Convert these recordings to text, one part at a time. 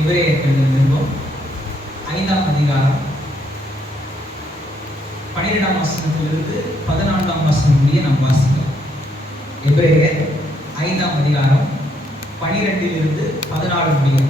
எபிரேயர் நிருபம் 5ஆம் அதிகாரம் 12ஆம் வசனத்திலிருந்து 14ஆம் வசனம் முடிய நாம் வாசிக்கலாம். எபிரேயர் 5ஆம் அதிகாரம் 12லிருந்து 14 முடிய.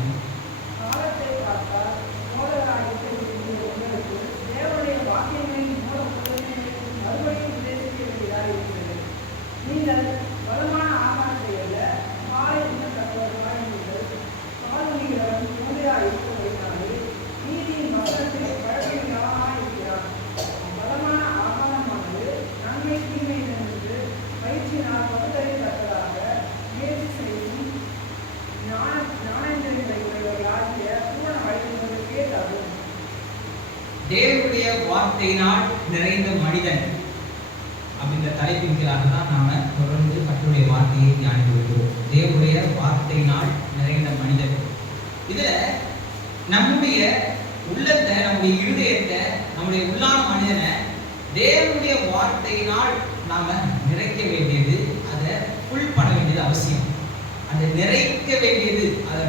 தேவனுடைய வார்த்தையினால் நிறைந்த மனிதன் அப்படின்ற தலைப்பின் கீழாக தான் நாம தொடர்ந்து கர்த்தருடைய வார்த்தையை தியானித்து வருகிறோம். தேவனுடைய வார்த்தையினால் நிறைந்த மனிதன். இதுல நம்முடைய உள்ளத்தை, நம்முடைய இருதயத்தை, நம்முடைய உள்ளான மனிதனை தேவனுடைய வார்த்தையினால் நாம நிறைக்க வேண்டியது, அதை ஃபுல் பண்ண வேண்டியது அவசியம். அதை நிறைக்க வேண்டியது, அதை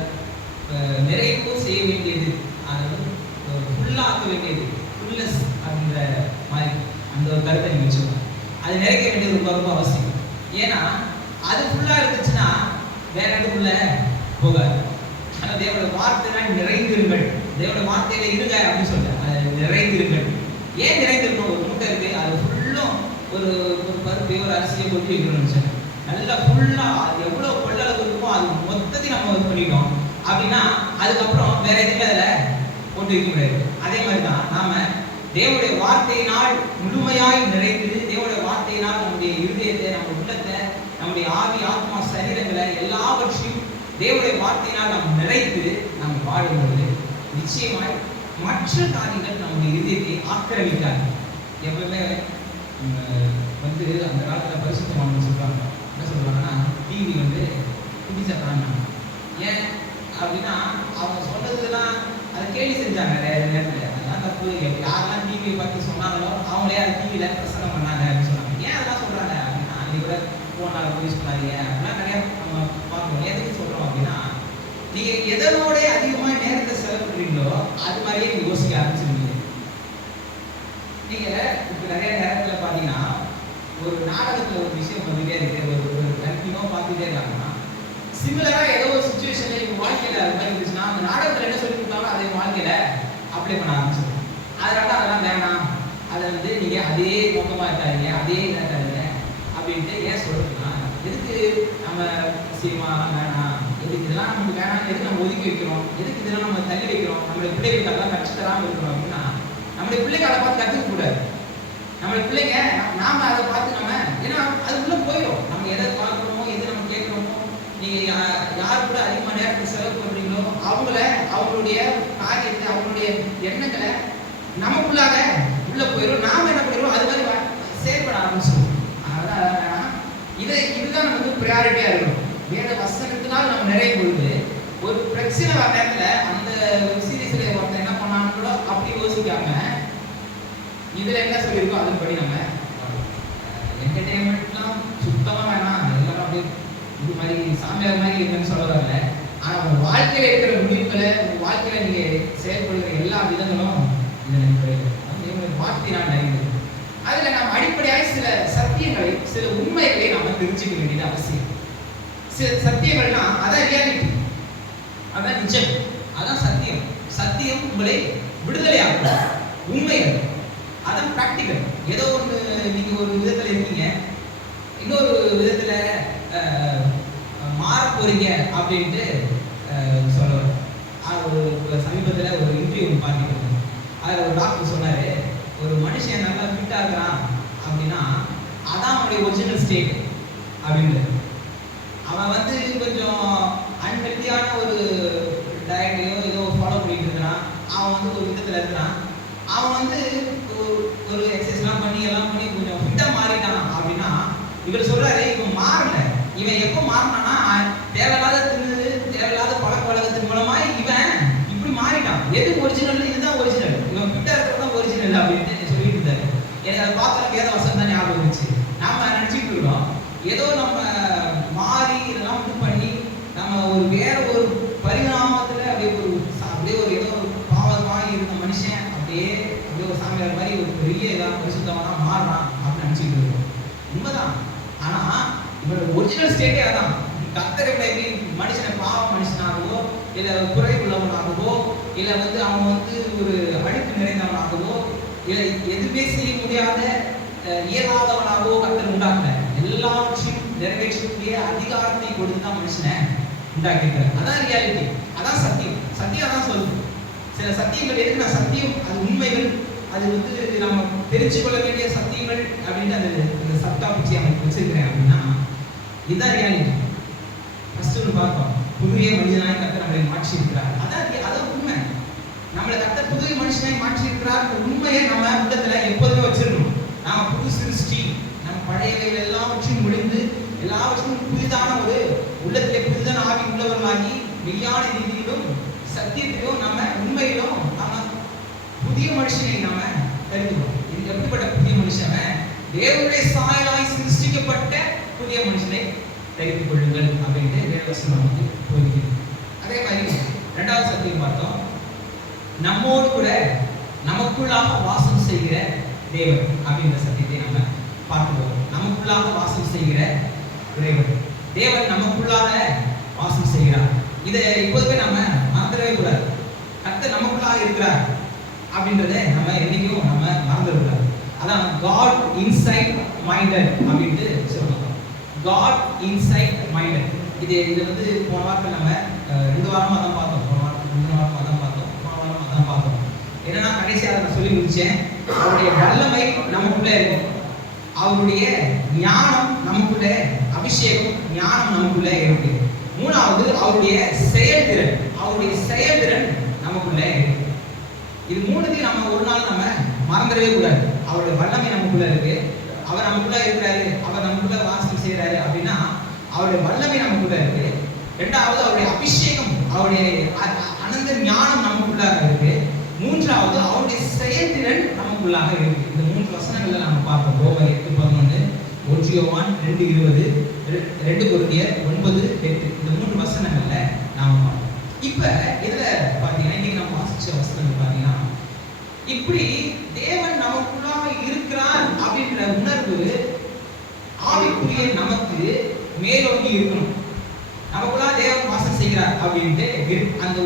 நிறைவு செய்ய வேண்டியது, அதை ஃபுல்லாக்க வேண்டியது, ஃபுல்னஸ் அப்படின்ற மாதிரி அந்த ஒரு கருத்தை நீங்க வச்சுக்கணும். அது நிறைக்க வேண்டியது ரொம்ப ரொம்ப அவசியம். ஏன்னா அது ஃபுல்லா இருந்துச்சுன்னா வேற இடத்துக்குள்ள போகாது. ஆனால் தேவனுடைய வார்த்தையினால் நிறைந்திருங்கள், தேவனுடைய வார்த்தையில இருங்க அப்படின்னு சொல்றேன். அது நிறைந்திருங்கள். ஏன் நிறைந்திருக்கணும்? ஒரு மூட்டை இருக்கு, அது ஃபுல்லும் ஒரு பருப்பு ஒரு அரிசியை கொட்டி வைக்கணும்னு சொன்னேன். நல்லா ஃபுல்லா எவ்வளவு கொள்ளளவு இருக்குமோ அது மொத்தத்தையும் நம்ம இது பண்ணிட்டோம் அப்படின்னா அதுக்கப்புறம் வேற எதுவுமே அதில் போட்டு வைக்க முடியாது. அதே மாதிரி தான் நாம தேவனுடைய வார்த்தையினால் முழுமையாய் நிறைந்து, தேவனுடைய வார்த்தையினால் நம்முடைய இருதயத்தை, நம்ம உள்ளத்தை, நம்முடைய ஆவி, ஆத்மா, சரீரங்களை எல்லாவற்றையும் தேவனுடைய வார்த்தையினால் நாம் நிறைத்து நாம் வாழும்போது நிச்சயமாய் மற்ற காரியங்கள் நம்முடைய இருதயத்தை ஆக்கிரமிக்காது. எப்பவுமே வந்து அந்த காலத்தில் பரிசுத்தமானு சொல்றாங்க. என்ன சொல்றாங்கன்னா, டிவி வந்து குடிச்சா காரணம் ஏன் அப்படின்னா அவங்க சொன்னதுலாம் அதை கேள்வி செஞ்சாங்க நேரத்தில். அதெல்லாம் தப்பு. யாரெல்லாம் டிவியை பார்த்து சொன்னாங்களோ அவங்களே அது டிவியில் பிரசங்கம் பண்ணாங்க அப்படின்னு சொன்னாங்க. ஏன் அதெல்லாம் சொல்றாங்க அப்படின்னா, இது கூட போனால் யூஸ் பண்ணாதீங்க அப்படிலாம் நிறைய நம்ம பார்க்கணும். எதுக்கு சொல்றோம் அப்படின்னா, நீங்க எதனோட அதிகமாக நேரத்தை செலவு பண்றீங்களோ அது மாதிரியே நீங்க யோசிக்க ஆரம்பிச்சிருக்கீங்க. நீங்க இப்போ நிறைய நேரத்தில் பார்த்தீங்கன்னா ஒரு நாடகத்தில் ஒரு விஷயம் வந்துட்டே இருக்கு, ஒரு கண்டினியூவாக பார்த்துட்டே இருக்காங்கன்னா சிமிலரா ஏதோ ஒரு சுச்சுவேஷன்ல இவங்க வாழ்க்கையில அது மாதிரி இருந்துச்சுன்னா அந்த நாடகத்தில் என்ன சொல்லி கொடுத்தாலும் அதை வாழ்க்கையில அப்ளை பண்ண ஆரம்பிச்சிடும். அதனால அதெல்லாம் வேணாம், அதை வந்து நீங்க அதே நோக்கமா இருக்காதீங்க, அதே இதாக இருக்காதீங்க அப்படின்ட்டு ஏன் சொல்றதுன்னா, எதுக்கு நம்ம சினிமாலாம் வேணாம், எதுக்கு இதெல்லாம் நமக்கு வேணாம், எதுக்கு நம்ம ஒதுக்கி வைக்கிறோம், எதுக்கு இதெல்லாம் நம்ம தள்ளி வைக்கிறோம், நம்மளுடைய பிள்ளைகளுக்கு அதெல்லாம் கற்று தராமல் இருக்கிறோம் அப்படின்னா, நம்மளுடைய பிள்ளைங்க அதை பார்த்து கற்றுக்க கூடாது. நம்மளுடைய பிள்ளைங்க நாம அதை பார்த்து நம்ம, ஏன்னா அதுக்குள்ள போயிடும். நம்ம எதை பார்க்குறோமோ, எது நம்ம கேட்குறோமோ, நீங்க யார் கூட அதிகமாக நேரத்தை செலவு பண்றீங்களோ அவங்கள, அவங்களுடைய காரியத்தை, அவங்களுடைய எண்ணங்களை நமக்குள்ளாக உள்ள போயிடும். நாம என்ன பண்ணிடுவோம், அது மாதிரி செயல்பட ஆரம்பிச்சிடும். அதனால இதுதான் நமக்கு ப்ரையாரிட்டியா இருக்கணும். வேத வசனத்தினால் நம்ம நிறைய பொழுது ஒரு பிரச்சனை வர நேரத்தில் அந்த சீரீஸ்ல ஒருத்தர் என்ன பண்ணான்னு கூட அப்படி யோசிக்காம இதுல என்ன சொல்லியிருக்கோம் அதன்படி நம்ம என்டர்டெயின்மெண்ட்லாம் சுத்தமா வேணாம், எல்லாரும் அப்படியே இது மாதிரி சாமியார் மாதிரி இருக்குன்னு சொல்ல வரல. ஆனா உங்க வாழ்க்கையில இருக்கிற முடிவுகளை, உங்க வாழ்க்கையில நீங்க செயல்படுகிற எல்லா விதங்களும் இதன் வார்த்தையினால் நிறைந்தது. அதுல நாம் அடிப்படையாக சில சத்தியங்களை, சில உண்மைகளை நாம தெரிஞ்சுக்க வேண்டியது அவசியம். சில சத்தியங்கள்னா அதான் ரியாலிட்டி, அதான் நிஜம், அதான் சத்தியம். சத்தியம் உங்களை விடுதலை ஆகும். உண்மை அதான் பிராக்டிக்கல். ஏதோ ஒன்று நீங்க ஒரு விதத்துல இருக்கீங்க, இன்னொரு விதத்துல மாற போறீங்க அப்படின்ட்டு சொல்லுவார். ஒரு சமீபத்தில் ஒரு இன்டர்வியூ பார்த்துட்டு அதில் ஒரு டாக்டர் சொன்னாரு, ஒரு மனுஷன் நல்லா ஃபிட்டா இருக்கிறான் அப்படின்னா அதான் அவனுடைய ஒரிஜினல் ஸ்டேட் அப்படின்றது. அவன் வந்து கொஞ்சம் அன்ஹெல்தியான ஒரு டயட்டையோ ஏதோ ஃபாலோ பண்ணிட்டு இருக்கிறான், அவன் வந்து ஒரு விதத்தில் இருக்கிறான், அவன் வந்து ஒரு எக்ஸசைஸ்லாம் பண்ணி எல்லாம் பண்ணி கொஞ்சம் ஃபிட்டாக மாறிட்டான் அப்படின்னா இவர் சொல்றாரு, இவன் மாறல. இவன் எப்போ மாறினான்னா தேவையில்லாத தின்னு, தேவையில்லாத பழக்க வழக்கத்தின் மூலமா இவன் இப்படி மாறிட்டான். எது ஒரிஜினல்? இதுதான் ஒரிஜினல். இவன் ஃபிட்டா இருக்கிறது தான் ஒரிஜினல் அப்படின்னு சொல்லிட்டு இருந்தாரு. எனக்கு அதை பார்த்து வேத வசனம் தான் ஞாபகம் இருந்துச்சு. நாம நினைச்சிட்டு இருக்கோம் ஏதோ நம்ம மாறி இதெல்லாம் இது பண்ணி நம்ம ஒரு வேற ஒரு பரிணாமத்துல அப்படியே ஒரு ஒரிஜினல் ஸ்டேட்டே அதான். கர்த்தரை மனுஷனை பாவ மனுஷனாகவோ இல்ல குறை உள்ளவனாகவோ இல்ல அவன் ஒரு அழுக்கு நிறைந்தவனாகவோ இல்ல எதுவுமே செய்ய முடியாத இயலாதவனாகவோ கர்த்தர் உண்டாக்கல. எல்லாவற்றையும் நிறைவேற்றக்கூடிய அதிகாரத்தை கொடுத்துதான் மனுஷனை உண்டாக்கியிருக்கிறார். அதான் ரியாலிட்டி, அதான் சத்தியம். சத்தியம் தான் சொல்லுது. சில சத்தியங்கள் எதுக்கு நான் சத்தியம், அது உண்மைகள், அது நம்ம தெரிஞ்சு கொள்ள வேண்டிய சத்தியங்கள் அப்படின்னு அந்த சப்டாபிக்ஸை அமைப்பு வச்சிருக்கிறேன் அப்படின்னா இதுதான் ரியாலிட்டி. ஃபர்ஸ்ட் ஒன்று பார்ப்போம். புதிய மனிதனாய் கர்த்தர் நம்மளை மாற்றி இருக்கிறார். அதான் உண்மை. நம்மளை கர்த்தர் புதிய மனுஷனாய் மாற்றி இருக்கிறார். உண்மையை நம்ம உள்ளத்துல எப்போதுமே வச்சிருக்கணும். நாம புது சிருஷ்டி, நம்ம பழையவைகள் எல்லாவற்றையும் முடிந்து எல்லாவற்றையும் புதிதான ஒரு உள்ளத்திலே புதிதான ஆவி உள்ளவர்களாகி மெய்யான நீதியிலும் சத்தியத்திலும் நம்ம உண்மையிலும் நம்ம புதிய மனுஷனை நாம தெரிஞ்சுக்கிறோம். இது எப்படிப்பட்ட புதிய மனுஷனை? தேவனுடைய சாயலாய் சிருஷ்டிக்கப்பட்ட புதிய மனுஷனை தெரிந்து கொள்ளுங்கள் அப்படின்ட்டு தேவவசனம் நமக்கு போதிக்கிறது. அதே மாதிரி இரண்டாவது சத்தியம் பார்த்தோம். நம்மோடு கூட நமக்குள்ளாக வாசம் செய்கிற தேவன் அப்படின்ற சத்தியத்தை நம்ம பார்க்கிறோம். நமக்குள்ளாக வாசம் செய்கிற தேவன் நமக்குள்ளாக வாசம் செய்கிறார். இதை இப்போதுமே நம்ம மறந்துடவே கூடாது. கர்த்தர் நமக்குள்ளாக இருக்கிறார் அப்படின்றத நம்ம என்னைக்கும் நம்ம மறந்துடக்கூடாது. அதான் காட் இன்சைட் மைண்டட் அப்படின்ட்டு சொல்லுவாங்க. God inside minded. இது போன வாரத்தில் நம்ம 2 வாரமாக தான் பார்த்தோம். போன வாரமாக தான் பார்த்தோம். என்னன்னா கடைசியாக நான் சொல்லி முடிச்சேன். அவருடைய வல்லமை நமக்குள்ளே இருக்கும். அவருடைய ஞானம் நமக்குள்ளே, அபிஷேகம் ஞானம் நமக்குள்ளே இருக்கு. மூணாவது அவருடைய செயல்திறன் நமக்குள்ளே இருக்கு. இது மூணுத்தையும் நம்ம ஒரு நாள் நம்ம மறந்துடவே கூடாது. அவருடைய வல்லமை நமக்குள்ள இருக்கு, அவர் நமக்குள்ள இருக்கிறாரு, அவர் நமக்குள்ள வாசம் செய்யறாரு அப்படின்னா அவருடைய வல்லமை நமக்குள்ள இருக்கு. இரண்டாவது அவருடைய அபிஷேகம், அவருடைய அனந்த ஞானம் நமக்குள்ளாக இருக்கு. மூன்றாவது அவருடைய செயல்திறன் நமக்குள்ளாக இருக்கு. இந்த 3 வசனங்கள்ல நம்ம பார்ப்போம். ரோமர் 8:11, 1 யோவான் 2:20, 2 கொரிந்தியர் 9:8. இந்த 3 வசனங்கள்ல நாம பார்ப்போம். இப்ப இதுல பாத்தீங்கன்னா இன்னைக்கு நம்ம வாசிச்ச வசனங்கள் பாத்தீங்கன்னா இப்படி தேவன் நமக்குள்ளாக இருக்கிறார் அப்படின்ற உணர்வு ஆவிக்குரிய நமக்கு மேலோங்கி இருக்கணும். நமக்குள்ளா தேவன் வாசம் செய்கிறார் அப்படின்ட்டு அந்த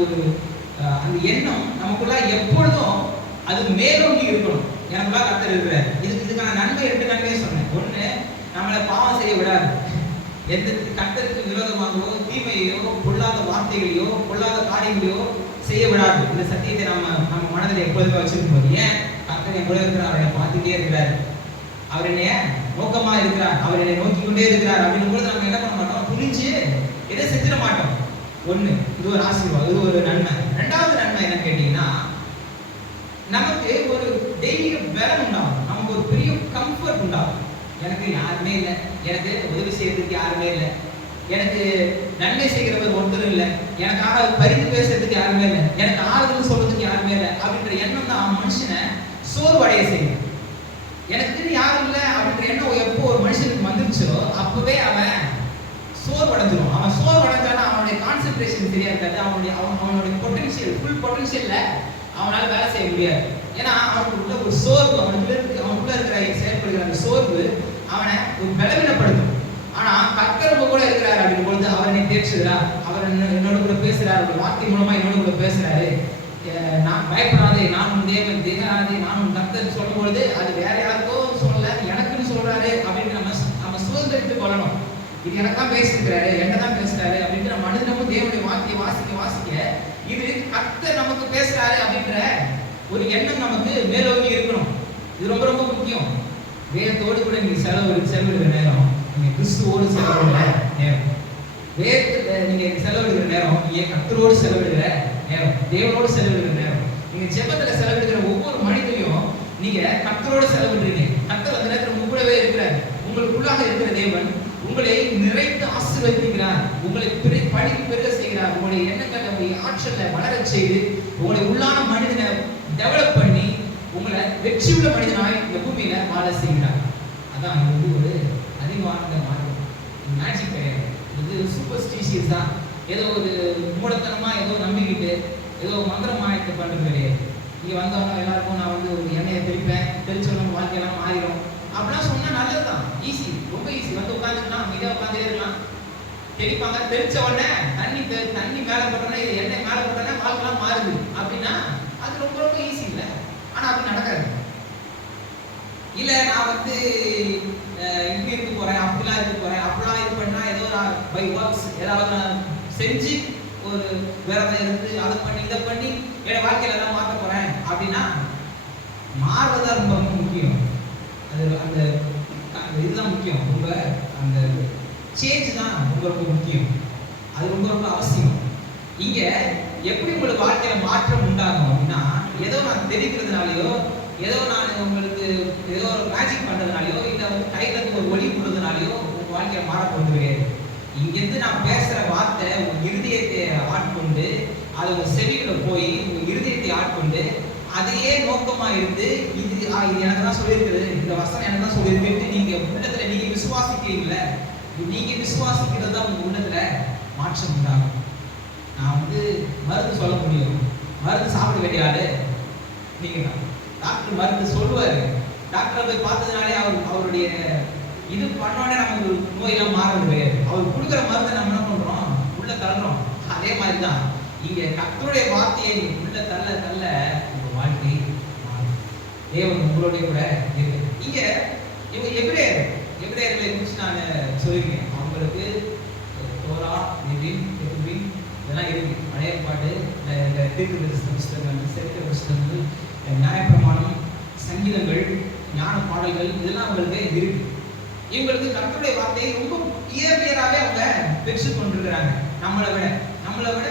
எண்ணம் நமக்குள்ள எப்பொழுதும் அது மேலோங்கி இருக்கணும். எனக்குள்ள கர்த்தர் இருக்கிறார். இதுக்கான நன்மை 2 நன்மையை சொன்னேன். ஒண்ணு, நம்மளை பாவம் செய்ய விடாது. எந்த கர்த்தருக்கு விரோதமாகவோ தீமையோ பொல்லாத வார்த்தைகளையோ பொல்லாத காரியங்களையோ செய்ய விடாது. இந்த சத்தியத்தை நம்ம மனதில் எப்பொழுதுமே வச்சிருக்கும் போது, ஏன் கர்த்தர் என் கூட இருக்கிறார், அவரை பார்த்துட்டே இருக்கிறார், அவர் என்னைய நோக்கமா இருக்கிறார், அவர் என்னை நோக்கி கொண்டே இருக்கிறார் அப்படின்னும் போது நம்ம என்ன பண்ண மாட்டோம், புரிஞ்சு எதை செஞ்சிட மாட்டோம். ஒண்ணு, இது ஒரு ஆசீர்வாதம், இது ஒரு நன்மை. ரெண்டாவது நன்மை என்னன்னு கேட்டீங்கன்னா, நமக்கு ஒரு டெய்லி பலம் உண்டாகும், நமக்கு ஒரு பெரிய கம்ஃபர்ட் உண்டாகும். எனக்கு யாருமே இல்லை, எனக்கு உதவி செய்யறதுக்கு யாருமே இல்லை, எனக்கு நன்மை செய்கிறவர் ஒருத்தரும் இல்லை, எனக்காக பரிந்து பேசுறதுக்கு யாருமே இல்லை, எனக்கு ஆறுதல் சொல்றதுக்கு யாருமே இல்லை அப்படின்ற எண்ணம் தான் மனுஷனை சோர்வடைய செய்யும். எனக்கு யாரும் இல்லை அப்படின்ற எண்ணம் எப்போ ஒரு மனுஷனுக்கு வந்துருச்சோ அப்பவே அவன் சோர்வடைஞ்சிடும். அவன் சோர்வடைஞ்சாலும் அவனுடைய கான்சென்ட்ரேஷன் சரியா இருக்காது. அவனுடைய பொட்டன்ஷியல், ஃபுல் பொட்டன்ஷியல்ல அவனால வேலை செய்ய முடியாது. ஏன்னா அவனுக்குள்ள ஒரு சோர்வு, அவனுக்குள்ள இருக்கிற செயல்படுகிற அந்த சோர்வு அவனை ஒரு பலவீனப்படுத்தும். ஆனா கர்த்தர் கூட இருக்கிறார் அப்படின் பொழுது அவர் என்னை தேற்றுகிறார், அவர் என்னோட கூட பேசுறாரு, ஒரு வார்த்தை மூலமா என்னோட கூட பேசுறாரு. நான் பயப்படாதே, நான் உன் தேவன், திகழாதே, நான் உன் கர்த்தர் சொல்லும் பொழுது அது வேற யாருக்கோ சொல்லல, எனக்குன்னு சொல்றாரு அப்படின்னு நம்ம சுதந்திரத்து கொள்ளணும். இது எனக்குதான் பேசிருக்கிறாரு, என்னதான் பேசுறாரு அப்படின்ற மனிதனும் தேவனுடைய வார்த்தையை வாசிக்க இது கர்த்தர் நமக்கு பேசுறாரு அப்படின்ற ஒரு எண்ணம் நமக்கு மேலோங்கி இருக்கணும். இது ரொம்ப ரொம்ப முக்கியம். வேதத்தோடு கூட நீங்க செலவிடுகிற நேரம், நீங்க கிறிஸ்துவோடு செலவிடுகிற நேரம், வேதத்தை நீங்க செலவிடுகிற நேரம், நீங்க கர்த்தரோடு செலவிடுகிற நேரம், தேவனோடு செலவிடுகிற நேரம், நீங்க ஜெபத்துல செலவிடுகிற ஒவ்வொரு மனிதனையும் நீங்க கர்த்தரோடு செலவிடுறீங்க. கர்த்தர் அந்த நேரத்தில் உங்க கூடவே இருக்கிறார். உங்களுக்குள்ளாக இருக்கிற தேவன் உங்களை நிறைத்து ஆசீர்வதிக்கிறார், உங்களை படிப்பு பெருக செய்கிறார், உங்களுடைய எண்ணங்களை உங்களுடைய ஆற்றலை வளர செய்து உங்களுடைய உள்ளான மனிதனை டெவலப் பண்ணி உங்களை வெற்றி உள்ள மனிதனாய் இந்த பூமியில வாழ செய்கிறார். அதான் இது ஒரு அதிகமான மார்க்கம், மேஜிக் கிடையாது. இது சூப்பர்ஸ்டிஷியஸ் தான். ஏதோ ஒரு மூடத்தனமா ஏதோ நம்பிக்கிட்டு ஏதோ மந்திரமாயத்தை பண்றது கிடையாது. இங்க வந்தவங்க எல்லாருக்கும் நான் ஒரு எண்ணெயை தெளிப்பேன், தெளிச்சவங்க வாழ்க்கையெல்லாம் மாறிடும், அப்படிலாம் சொன்னா நல்லதுதான், ஈஸி, ரொம்ப ஈஸி. வந்து உட்காந்துக்கலாம், அமைதியா உட்காந்தே இருக்கலாம். தெளிப்பாங்க, தெளிச்ச உடனே தண்ணி மேல போட்டோன்னா, இது எண்ணெய் மேல போட்டோன்னா வாழ்க்கைலாம் மாறுது அப்படின்னா அது ரொம்ப ரொம்ப ஈஸி இல்லை. ஆனா அப்படி நடக்காது. இல்ல நான் வந்து இப்படி இருக்க போறேன், அப்படிலாம் இருக்க போறேன், அப்படிலாம் இது பண்ணா ஏதோ நான் பை ஒர்க்ஸ் ஏதாவது நான் செஞ்சு ஒரு விரதம் இருந்து அதை பண்ணி இதை பண்ணி என் வாழ்க்கையில எல்லாம் மாற்ற போறேன் அப்படின்னா மாறுவதா ரொம்ப ரொம்ப முக்கியம். அது அந்த இதுதான் முக்கியம். ரொம்ப அந்த சேஞ்ச் தான் ரொம்ப ரொம்ப முக்கியம். அது ரொம்ப ரொம்ப அவசியம். இங்க எப்படி உங்களுக்கு வாழ்க்கையில மாற்றம் உண்டாகும் அப்படின்னா, ஏதோ நான் தெரிவிக்கிறதுனாலயோ, ஏதோ நான் உங்களுக்கு ஏதோ ஒரு மேஜிக் பண்றதுனாலயோ, இல்ல வந்து கையில இருந்து ஒரு ஒளி கொடுறதுனாலயோ உங்க வாழ்க்கையில மாற போறது கிடையாது. இங்கிருந்து நான் பேசுற வார்த்தை உங்க இருதயத்தை ஆட்கொண்டு, அது உங்க செவிகளை போய் உங்க இருதயத்தை ஆட்கொண்டு, அதையே நோக்கமா இருந்து இது எனக்கு தான் சொல்லியிருக்குது, இந்த வசனம் எனக்கு தான் சொல்லியிருக்குன்னு நீங்க உள்ளத்துல நீங்க விசுவாசிக்கிறீங்கள, நீங்க விசுவாசிக்கிறது தான் உங்க உள்ளத்துல மாற்றம் உண்டாகும். நான் வந்து மருந்து சொல்ல முடியும், மருந்து சாப்பிட வேண்டிய ஆளு நீங்க தான். டாக்டர் மருந்து சொல்லுவாரு, டாக்டரை போய் பார்த்ததுனாலே அவருடைய இது பண்ணோடனே நமக்கு நோயெல்லாம் மாறது கிடையாது. அவர் கொடுக்குற மருந்தை நம்ம என்ன பண்றோம், உள்ள தள்ளுறோம். அதே மாதிரி தான் இங்க கர்த்தருடைய வார்த்தையை உள்ள தள்ள தள்ள உங்க வாழ்க்கை மாறும். தேவன் உங்களுடைய கூட இருக்கு. இங்க இவங்க எபிரேயர்களை குறித்து நான் சொல்லியிருக்கேன். அவங்களுக்கு தோரா, நிபின், கெருபீன் இதெல்லாம் இருக்கு. பழைய பாட்டு, தீர்க்க புஸ்தகங்கள், சரித்திர புஸ்தகங்கள், நியாயப்பிரமாணம், சங்கீதங்கள், ஞான பாடல்கள் இதெல்லாம் அவங்களுக்கு இருக்கு. இவங்களுக்கு கர்த்தருடைய வார்த்தையை ரொம்ப இயற்கையாகவே அவங்க பெற்று கொண்டிருக்கிறாங்க. நம்மளை விட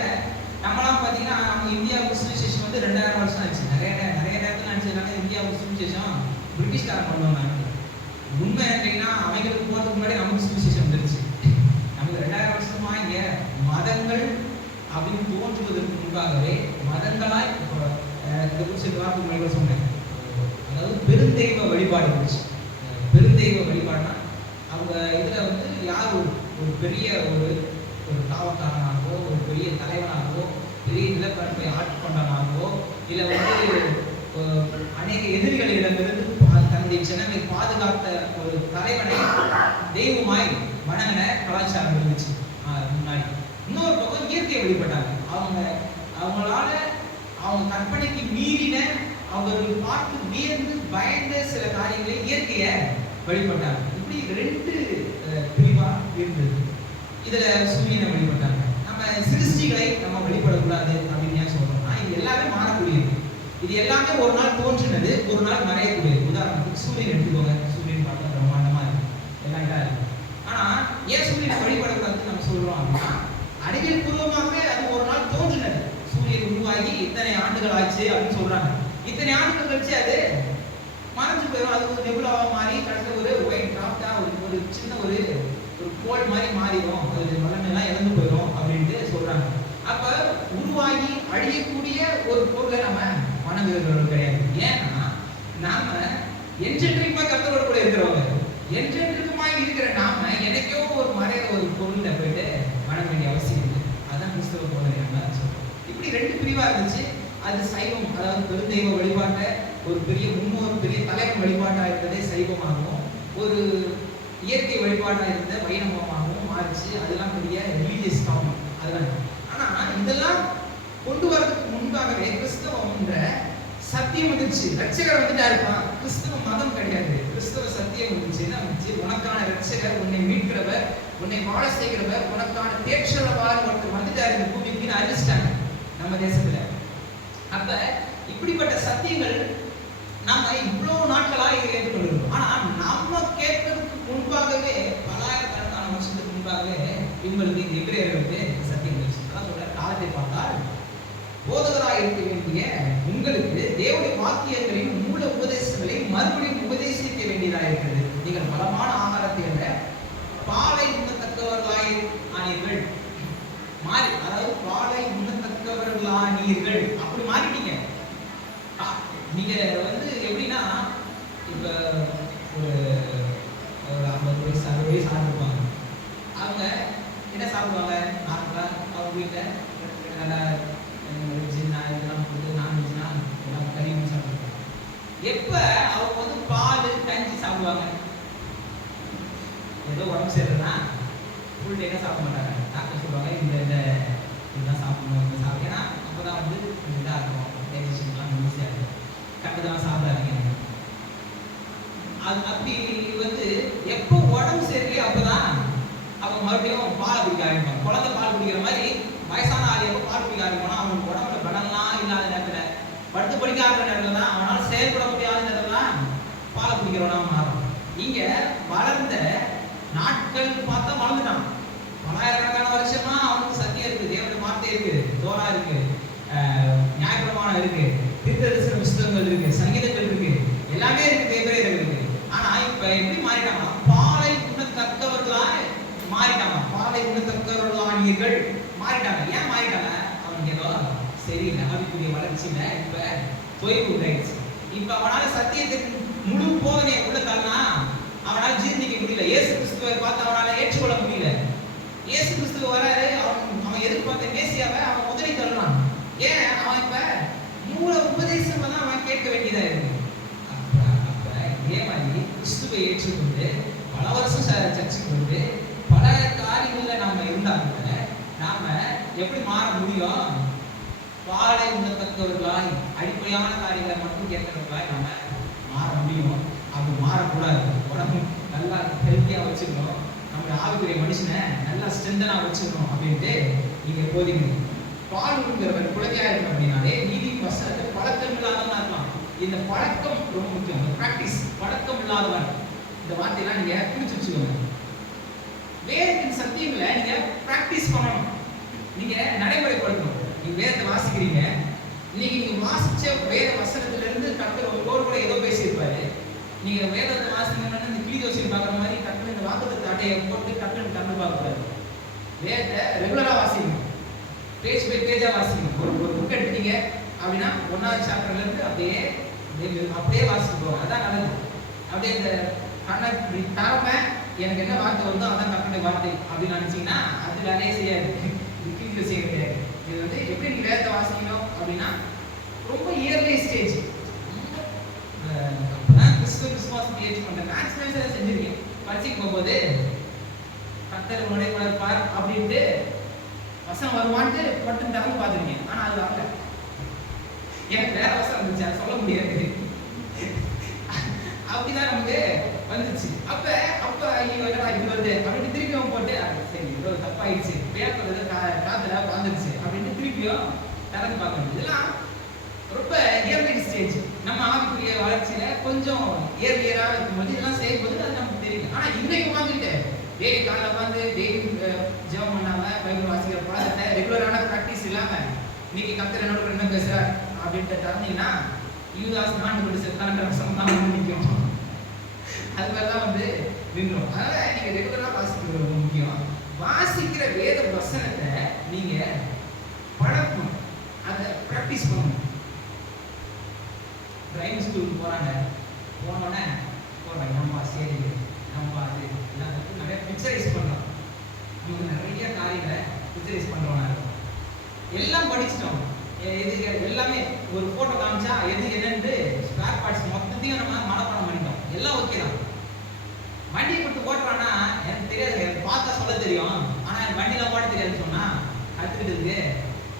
நம்மளாம் பார்த்தீங்கன்னா நம்ம இந்தியா முஸ்லிம் சேஷன் வந்து 2000 வருஷம் ஆச்சு. நிறைய நேரத்தில் நினைச்சிருக்காங்க இந்தியா முஸ்லிம் சேஷம் பிரிட்டிஷ்காரன் கொண்டு வந்தாங்க. உண்மை என்னன்னா அவங்களுக்கு போகிறதுக்கு முன்னாடி நம்ம முஸ்லிம் சேஷன் வந்துருச்சு. நமக்கு 2000 வருஷமா இங்க மதங்கள் அப்படின்னு தோன்றுவதற்கு முன்பாகவே மதங்களாய் இதை குறித்து வார்த்தை முன்னாடி சொன்னேன். அதாவது பெருந்தெய்வ வழிபாடு இருந்துச்சு. பெருந்தெய்வ வழிபாடுனா அவங்க இதில் வந்து யார் ஒரு பெரிய ஒரு காவக்காரனாகவோ, ஒரு பெரிய தலைவனாகவோ, பெரிய நிலப்பரப்பை ஆட்கொண்டனாகவோ, இல்லை வந்து அநேக எதிரிகளிடமிருந்து தன்னுடைய ஜனங்களை பாதுகாத்த ஒரு தலைவனை தெய்வமாய் வணங்கின கலாச்சாரம் இருந்துச்சு முன்னாடி. இன்னொரு பக்கம் இயற்கையை வழிபட்டாங்க. அவங்களால அவங்க கற்பனைக்கு மீறின, அவர்கள் பார்த்து வியந்து பயந்த சில காரியங்களை இயற்கையை வழிபட்டாங்க. இப்படி 2 பிரிவா இருந்தது. இதுல சூரியனை வழிபட்டாங்க. நம்ம சிருஷ்டிகளை நம்ம வழிபடக்கூடாது அப்படின்னு ஏன் சொல்றோம்னா, இது எல்லாமே மாறக்கூடியது. இது எல்லாமே ஒரு நாள் தோன்றினது, ஒரு நாள் மறையக்கூடியது. உதாரணத்துக்கு சூரியன் எடுத்துக்கோங்க. சூரியன் பார்த்தா பிரம்மாண்டமா இருக்கு, எல்லாம் இதா இருக்கு. ஆனா ஏன் சூரியனை வழிபடக்கூடாதுன்னு நம்ம சொல்றோம் அப்படின்னா, அறிவியல் பூர்வமாகவே அது ஒரு நாள் தோன்றினது. சூரியன் உருவாகி இத்தனை ஆண்டுகள் ஆச்சு அப்படின்னு சொல்றாங்க. இத்தனை ஆண்டுகள் கழிச்சு அது மறைஞ்சு போயிடும். அது ஒரு நெபுலாவா மாறி கடைசியில் ஒரு ஒயிட் டிராப்டா ஒரு சின்ன ஒரு கோல் மாதிரி மாறிடும். அது வளமெல்லாம் இழந்து போயிடும் அப்படின்ட்டு சொல்றாங்க. அப்ப உருவாகி அழியக்கூடிய ஒரு பொருளை நம்ம வணங்குகிறவர்கள் கிடையாது. ஏன்னா நாம என்றென்றைக்குமா கர்த்தரோடு கூட இருக்கிறவங்க. என்றென்றைக்குமாய் இருக்கிற நாம என்னைக்கோ ஒரு மறைய ஒரு பொருளை போயிட்டு வணங்க வேண்டிய அவசியம் இல்லை. அதான் கிறிஸ்தவ போதனை நம்ம சொல்றோம். இப்படி 2 பிரிவா இருந்துச்சு. அது சைவம், அதாவது பெருந்தெய்வ வழிபாட்டை ஒரு பெரிய முன்னோர் பெரிய தலைவன் வழிபாட்டா இருந்ததே சைவமாகவும், ஒரு இயற்கை வழிபாட்டா இருந்த வைணவமாகவும் மாறிச்சு. அதெல்லாம் பெரிய ரிலீஜியஸ் டாபிக் அதெல்லாம். ஆனா இதெல்லாம் கொண்டு வரதுக்கு முன்பாகவே கிறிஸ்தவம்ன்ற சத்தியம் வந்துச்சு. ரட்சகர் வந்துட்டாருப்பா. கிறிஸ்தவ மதம் கிடையாது, கிறிஸ்தவ சத்தியம் வந்துச்சு. என்ன வந்துச்சு? உனக்கான ரட்சகர், உன்னை மீட்கிறவர், உன்னை வாழ செய்கிறவர், உனக்கான தேற்றவாறு ஒருத்தர் வந்துட்டாரு இந்த பூமிக்கு அறிவிச்சிட்டாங்க நம்ம தேசத்துல. அப்ப இப்படிப்பட்ட சத்தியங்கள் நாம இவ்வளவு நாட்களாக ஏற்றுக்கொண்டிருக்கோம். ஆனா நம்ம கேட்கறதுக்கு முன்பாகவே பலாயிரக்கணக்கான வருஷத்துக்கு முன்பாகவே இவங்களுக்கு எபிரேயர்களுக்கு சத்தியம் இருந்துச்சு. அதான் சொல்ற காலத்தை பார்த்தால் போதகராக இருக்க வேண்டிய உங்களுக்கு தேவனுடைய வாக்கியங்களின் மூல உபதேசங்களை மறுபடியும் உபதேசிக்க வேண்டியதாக இருக்கிறது. நீங்கள் பலமான ஆகாரத்தை அல்ல பாலை உண்ணத்தக்கவர்களாய் ஆனீர்கள். மாறி, அதாவது பாலை உண்ணத்தக்கவர்களானீர்கள் அப்படி மாறிட்டீங்க. நீங்க வந்து எப்படின்னா, இப்ப ஒரு 50 வயசு 60 வயசு ஆகிருப்பாங்க. அவங்க என்ன சாப்பிடுவாங்க? நார்மலா அவங்க வீட்டில் நல்லா இதெல்லாம் போட்டு நான்வெஜ்னா எல்லாம் கறி சாப்பிடுவாங்க. எப்ப அவங்க வந்து பால் கஞ்சி சாப்பிடுவாங்க, உடம்பு சரியில்லைன்னா ஃபுல் டே சாப்பிட மாட்டாங்க. டாக்டர் சொல்லுவாங்க இதுதான் சாப்பிடணும், இந்த சாப்பிட, ஏன்னா அப்போ தான் வந்து இதாக இருக்கும், டைஜஷன்லாம் ஈஸியாக இருக்கும். கரெக்டாக சாப்பிடாதீங்க. அது அப்படி வந்து எப்போ உடம்பு சரியில்லையோ அப்போதான் அவங்க மறுபடியும் பால் குடிக்க ஆரம்பிப்பாங்க. குழந்தை பால் குடிக்கிற மாதிரி வயசான ஆள் எப்போ பால் குடிக்க ஆரம்பிப்பானா அவனுக்கு உடம்புல பலம்லாம் இல்லாத நேரத்தில், படுத்து படிக்காத நேரத்தில் தான், அவனால் செயல்பட முடியாத நேரத்தில் தான் பாலை குடிக்கிறவனா மாறும். இங்கே வளர்ந்த நாட்கள் பார்த்தா வளர்ந்துட்டான். பலாயிரக்கணக்கான வருஷமா அவனுக்கு சத்தியம் இருக்கு, தேவனுடைய வார்த்தை இருக்கு, தோரா இருக்கு, நியாயப்பிரமாணம் இருக்கு, தீர்க்கதரிசன புஸ்தகங்கள் இருக்கு, சங்கீதங்கள் இருக்கு, எல்லாமே இருக்கு, தேவரே இருக்கு. ஆனா இப்ப எப்படி மாறிட்டாங்கன்னா பாலை உண்ணத்தக்கவர்களாய் மாறிட்டாங்க. பாலை உண்ணத்தக்கவர்களானீர்கள் மாறிட்டாங்க. ஏன் மாறிட்டாங்க? அவனுக்கு ஏதோ சரியில்லை, ஆவிக்குரிய வளர்ச்சியில இப்ப தொய்வு உண்டாயிடுச்சு. இப்ப அவனால சத்தியத்துக்கு முழு போதனையை உள்ள தள்ளனா அவனால ஜீர்ணிக்க முடியல. இயேசு கிறிஸ்துவை பார்த்து அவனால ஏற்றுக்கொள்ள முடியல. இயேசு கிறிஸ்துவ வராரு, அவன் எதிர்பார்த்த மேசியாவை அவன் முதலி தள்ளுறான். ஏன்? அவன் இப்ப மூல உபதேசம் தான் அவன் கேட்க வேண்டியதா இருக்கு. இதே மாதிரி கிறிஸ்துவை ஏற்றுக்கொண்டு பல வருஷம் சர்ச்சுக்கு வந்து பல காரியங்களில் நாம இருந்தாலும் கூட நாம எப்படி மாற முடியும்? பாலை உணர்த்தக்கவர்களாய் அடிப்படையான காரியங்களை மட்டும் கேட்கிறவர்களாய் நாம மாற முடியும். அப்படி மாறக்கூடாது. உடம்பு நல்லா ஹெல்த்தியா வச்சுக்கணும், நம்மளுடைய ஆவிக்குரிய மனுஷனை நல்லா ஸ்ட்ரென்தனா வச்சுக்கணும் அப்படின்ட்டு நீங்க போதிக்கணும். பால் உண்கிறவர் குழந்தையா இருக்கும் அப்படின்னாலே நீதி வசனத்தை பழக்கம் இல்லாதவனா இருக்கலாம். இந்த பழக்கம் ரொம்ப முக்கியம். பிராக்டிஸ், பழக்கம் இல்லாதவன், இந்த வார்த்தையெல்லாம் நீங்க புரிச்சு வச்சுக்கோங்க. வேதத்தின் சத்தியங்களை நீங்க பிராக்டிஸ் பண்ணணும், நீங்க நடைமுறைப்படுத்தணும். நீங்க வேதத்தை வாசிக்கிறீங்க, இன்னைக்கு நீங்க வாசிச்ச வேத வசனத்துல இருந்து கர்த்தர் உங்களோட கூட ஏதோ பேசியிருப்பாரு. நீங்க வேதத்தை வாசிக்கணும்னா இந்த கிளி தோசை பார்க்குற மாதிரி டக்குனு இந்த வாக்குத்தத்த அட்டையை போட்டு டக்குனு பார்க்கக்கூடாது. வேதத்தை ரெகுலரா வாசிக்கணும், பேஜ் பை பேஜா வாசிக்கணும். ஒரு புக் எடுத்தீங்க அப்படின்னா 1வது சாப்டர்ல இருந்து அப்படியே வாசிட்டு போவாங்க. அதான் நல்லது. அப்படியே இந்த கண்ணை தரம எனக்கு என்ன வார்த்தை வருதோ அதான் கர்த்தருடைய வார்த்தை அப்படின்னு நினைச்சீங்கன்னா அது வேலையே செய்யாது, இது செய்ய முடியாது. இது வந்து எப்படி நீங்க வேதத்தை வாசிக்கணும் அப்படின்னா ரொம்ப இயர்லி ஸ்டேஜ், அப்பதான் கிறிஸ்துவாசத்தை ஏற்று பண்ற மேக்ஸிமம் எல்லாம் செஞ்சிருக்கீங்க. பரீட்சைக்கு போகும்போது கர்த்தர் உன்னுடைய பார் அப்படின்ட்டு வசனம் வருவான்ட்டு மட்டும் திறந்து பார்த்துருக்கீங்க. ஆனா அது வரல, எனக்கு வேற வசனம் இருந்துச்சு, அதை சொல்ல முடியாது. அப்படிதான் நமக்கு வந்துச்சு. அப்ப ஐயோ என்னடா இது வருது அப்படின்னு திருப்பியும் போட்டு சரி ஏதோ தப்பாயிடுச்சு, பேப்பர் காத்துல வந்துருச்சு அப்படின்ட்டு திருப்பியும் திறந்து பார்க்கணும். இதெல்லாம் ரொம்ப இயர்லி ஸ்டேஜ். நம்ம ஆவிக்குரிய வளர்ச்சியில கொஞ்சம் இயர்லியரா இருக்கும்போது இதெல்லாம் செய்யும்போது அது நமக்கு தெரியும். ஆனா இன்னைக்கு உட்காந்துக்கிட்டு டெய்லி காலைல உட்காந்து டெய்லி ஜெபம் பண்ணாம பைபிள் வாசிக்கிற பழக்கத்தை ரெகுலரான ப்ராக்டிஸ் இல்லாம இன்னைக்கு கர்த்தர் என்னோட என்ன பேசுறார் அப்படின்ட்டு தரீங்கன்னா யூதாஸ் நான் ஒரு செத்தான்ற சம்பந்தம் நிற்கும். அது மாதிரிலாம் வந்து நின்றோம். அதனால நீங்க ரெகுலரா வாசிக்கிறது ரொம்ப முக்கியம். வாசிக்கிற வேத வசனத்தை நீங்க பழக்கணும், அதை ப்ராக்டிஸ் பண்ணணும். டிரைவிங் ஸ்கூலுக்கு போறாங்க, போனோடனே போடுறாங்க நம்ம சரி நம்ம அது எல்லாத்துக்கும் நிறைய பிக்சரைஸ் பண்றோம். நமக்கு நிறைய காரியங்களை பிக்சரைஸ் பண்றோம். எல்லாம் படிச்சிட்டோம், இது எல்லாமே ஒரு போட்டோ காமிச்சா எது என்னன்னு ஸ்பேர் பார்ட்ஸ் மொத்தத்தையும் நம்ம மனப்பாடம் பண்ணிட்டோம். எல்லாம் ஓகே தான். வண்டியை போட்டு ஓட்டுறான்னா எனக்கு தெரியாது, எனக்கு பார்த்தா சொல்ல தெரியும், ஆனா எனக்கு வண்டியில ஓட்ட தெரியாதுன்னு சொன்னா கத்துக்கிட்டு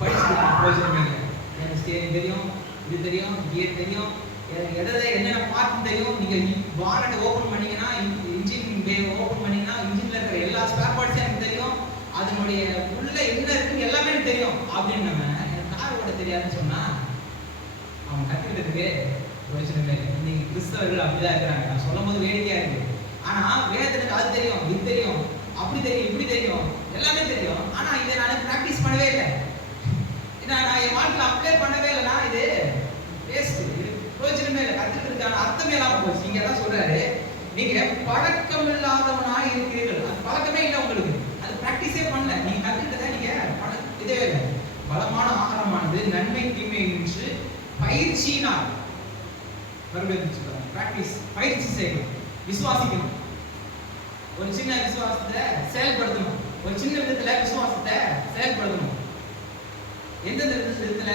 படிச்சுட்டு பிரயோஜனம் இல்லை. எனக்கு ஸ்டேரிங் தெரியும், இது தெரியும், கியர் தெரியும், எதை என்னென்ன பார்த்து தெரியும். நீங்க வானட்டை ஓப்பன் பண்ணீங்கன்னா, இன்ஜின் பே ஓப்பன் பண்ணீங்கன்னா இன்ஜின்ல இருக்கிற எல்லா ஸ்பேர் பார்ட்ஸும் எனக்கு தெரியும், அதனுடைய உள்ள என்ன இருக்குன்னு எல்லாமே எனக்கு தெரியும். அப்படின்னு நம்ம எனக்கு கார் ஓட்ட தெரியாதுன்னு சொன்னா அவன் கத்துக்கிட்டதுக்கு பிரயோஜனம் இல்லை. இன்னைக்கு கிறிஸ்தவர்கள் அப்படிதான் இருக்கிறாங்க. நான் சொல்லும் போது வேடிக்கையா இருக்கு. ஆனா வேதத்துக்கு அது தெரியும், இது தெரியும், அப்படி தெரியும், இப்படி தெரியும், எல்லாமே தெரியும். ஆனா இதை நான் பிராக்டிஸ் பண்ணவே இல்லை, நான் என் வாழ்க்கையில் அப்ளை பண்ணவே இல்லைன்னா இது வேஸ்ட், இது பிரயோஜனமே இல்லை. கத்துக்கிறதுக்கான அர்த்தமே இல்லாம போச்சு. நீங்க தான் சொல்றாரு, நீங்க பழக்கம் இல்லாதவனாக இருக்கிறீர்கள். அது பழக்கமே இல்லை உங்களுக்கு, அது பிராக்டிஸே பண்ணல. நீங்க கத்துக்கிட்டதை நீங்க இதே இல்லை. பலமான ஆகாரமானது நன்மை தீமை என்று பயிற்சியினால் பிராக்டிஸ், பயிற்சி செய்யணும், விசுவாசிக்கணும். ஒரு சின்ன விசுவாசத்தை செயல்படுத்தணும், ஒரு சின்ன விதத்துல விசுவாசத்தை செயல்படுத்தணும். எந்தெந்த விதத்துல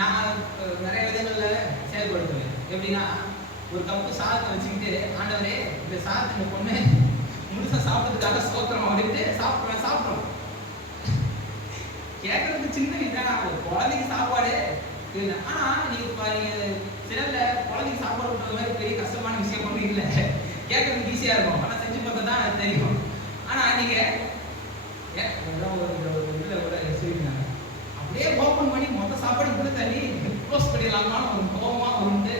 நான் நிறைய விதங்கள்ல செயல்படுத்துவேன். எப்படின்னா ஒரு கப்பு சாதத்தை வச்சுக்கிட்டு, ஆண்டவரே இந்த சாதத்தை பொண்ணு முழுசா சாப்பிட்டதுக்காக ஸ்தோத்திரம் அப்படின்ட்டு சாப்பிட்றோம். கேட்கறதுக்கு சின்ன இதுதான், குழந்தைக்கு சாப்பாடு. ஆனா நீங்க சிலர்ல குழந்தைக்கு சாப்பாடு கொடுக்குற மாதிரி பெரிய கஷ்டமான விஷயம் ஒன்றும் இல்லை. கேட்கறதுக்கு ஈஸியா இருக்கும், ஆனா செஞ்சு பார்த்தா தான் அது தெரியும். ஆனா நீங்க அப்படியே ஓப்பன் பண்ணி மொத்த சாப்பாடு கூட தண்ணி க்ளோஸ் பண்ணிடலாமான்னு ஒரு கோபமா ஒரு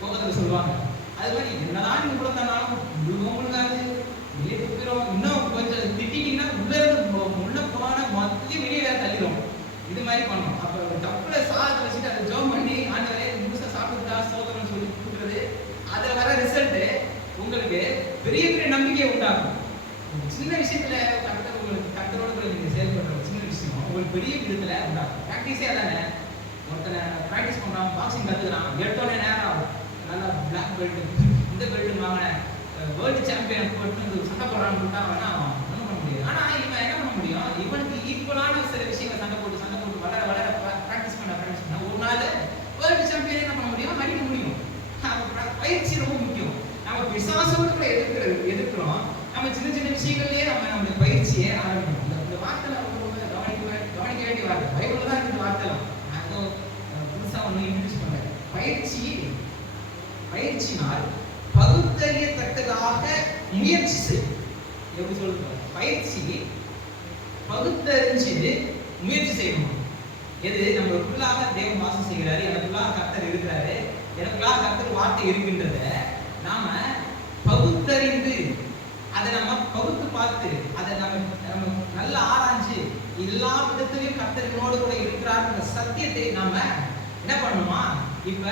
கோபத்தில் சொல்லுவாங்க. அது மாதிரி என்னதான் நீங்க கூட தந்தாலும் முழுங்காது வெளியே துப்பிடும். இன்னும் கொஞ்சம் திட்டிட்டீங்கன்னா உள்ள போன மொத்தத்தையும் வெளியே வேற தள்ளிடும். இது மாதிரி பண்ணணும். அப்ப டப்புல சாதத்தை வச்சுட்டு அதை ஜோம் பண்ணி ஆண்டவரே முழுசா சாப்பிட்டுட்டா சோதனை சொல்லி கொடுக்குறது, அதுல வர ரிசல்ட் உங்களுக்கு பெரிய பெரிய நம்பிக்கை உண்டாகும். சின்ன விஷயத்துல கத்தரோட நீங்க செயல்படுற சின்ன விஷயம் உங்களுக்கு பெரிய விதத்துல உண்டாகும். பிராக்டிஸே அதானே. ஒருத்தனை பிராக்டிஸ் பண்றான், பாக்ஸிங் கத்துக்கிறான், எடுத்தோடனே நேரம் ஆகும். நல்லா பிளாக் பெல்ட் இந்த பெல்ட் வாங்கின வேர்ல்டு சாம்பியன் போட்டு சண்டை போடுறான்னு சொல்லிட்டா வேணா அவன் ஒன்றும் பண்ண முடியாது. ஆனா இவன் என்ன பண்ண முடியும், இவனுக்கு ஈக்குவலான சில விஷயங்கள் சண்டை போட்டு வளர பிராக்டிஸ் பண்ண ஒரு நாள் வேர்ல்டு சாம்பியன் என்ன பண்ண முடியும், அடிக்க முடியும். பயிற்சி ரொம்ப முக்கியம். நம்ம விசுவாசத்துல எதிர்க்கிறோம். நம்ம சின்ன சின்ன விஷயங்கள்லயே நம்மளுடைய பயிற்சியை ஆரம்பிக்கணும். இந்த வார்த்தை கவனிக்க வேண்டிய வார்த்தை பைபிள் தான் இந்த வார்த்தை. நான் புதுசா ஒன்று இன்ட்ரடியூஸ் பண்றேன். பயிற்சினால் பகுத்தறியத்தக்கதாக முயற்சி செய். எப்படி சொல்லுங்க, பயிற்சி பகுத்தறிஞ்சு முயற்சி செய்யணும். எது நம்மளுக்குள்ளாக தேவன் வாசம் செய்கிறாரு, எனக்குள்ளாக கர்த்தர் இருக்கிறாரு, எனக்குள்ளாக கர்த்தர் வார்த்தை இருக்கின்றத நாம பகுத்தறிந்து அதை நம்ம பகுத்து பார்த்து அதை நம்ம நல்லா ஆராய்ஞ்சு எல்லா விதத்திலையும் கர்த்தரினோடு கூட இருக்கிறார் சத்தியத்தை நாம என்ன பண்ணுமா இப்ப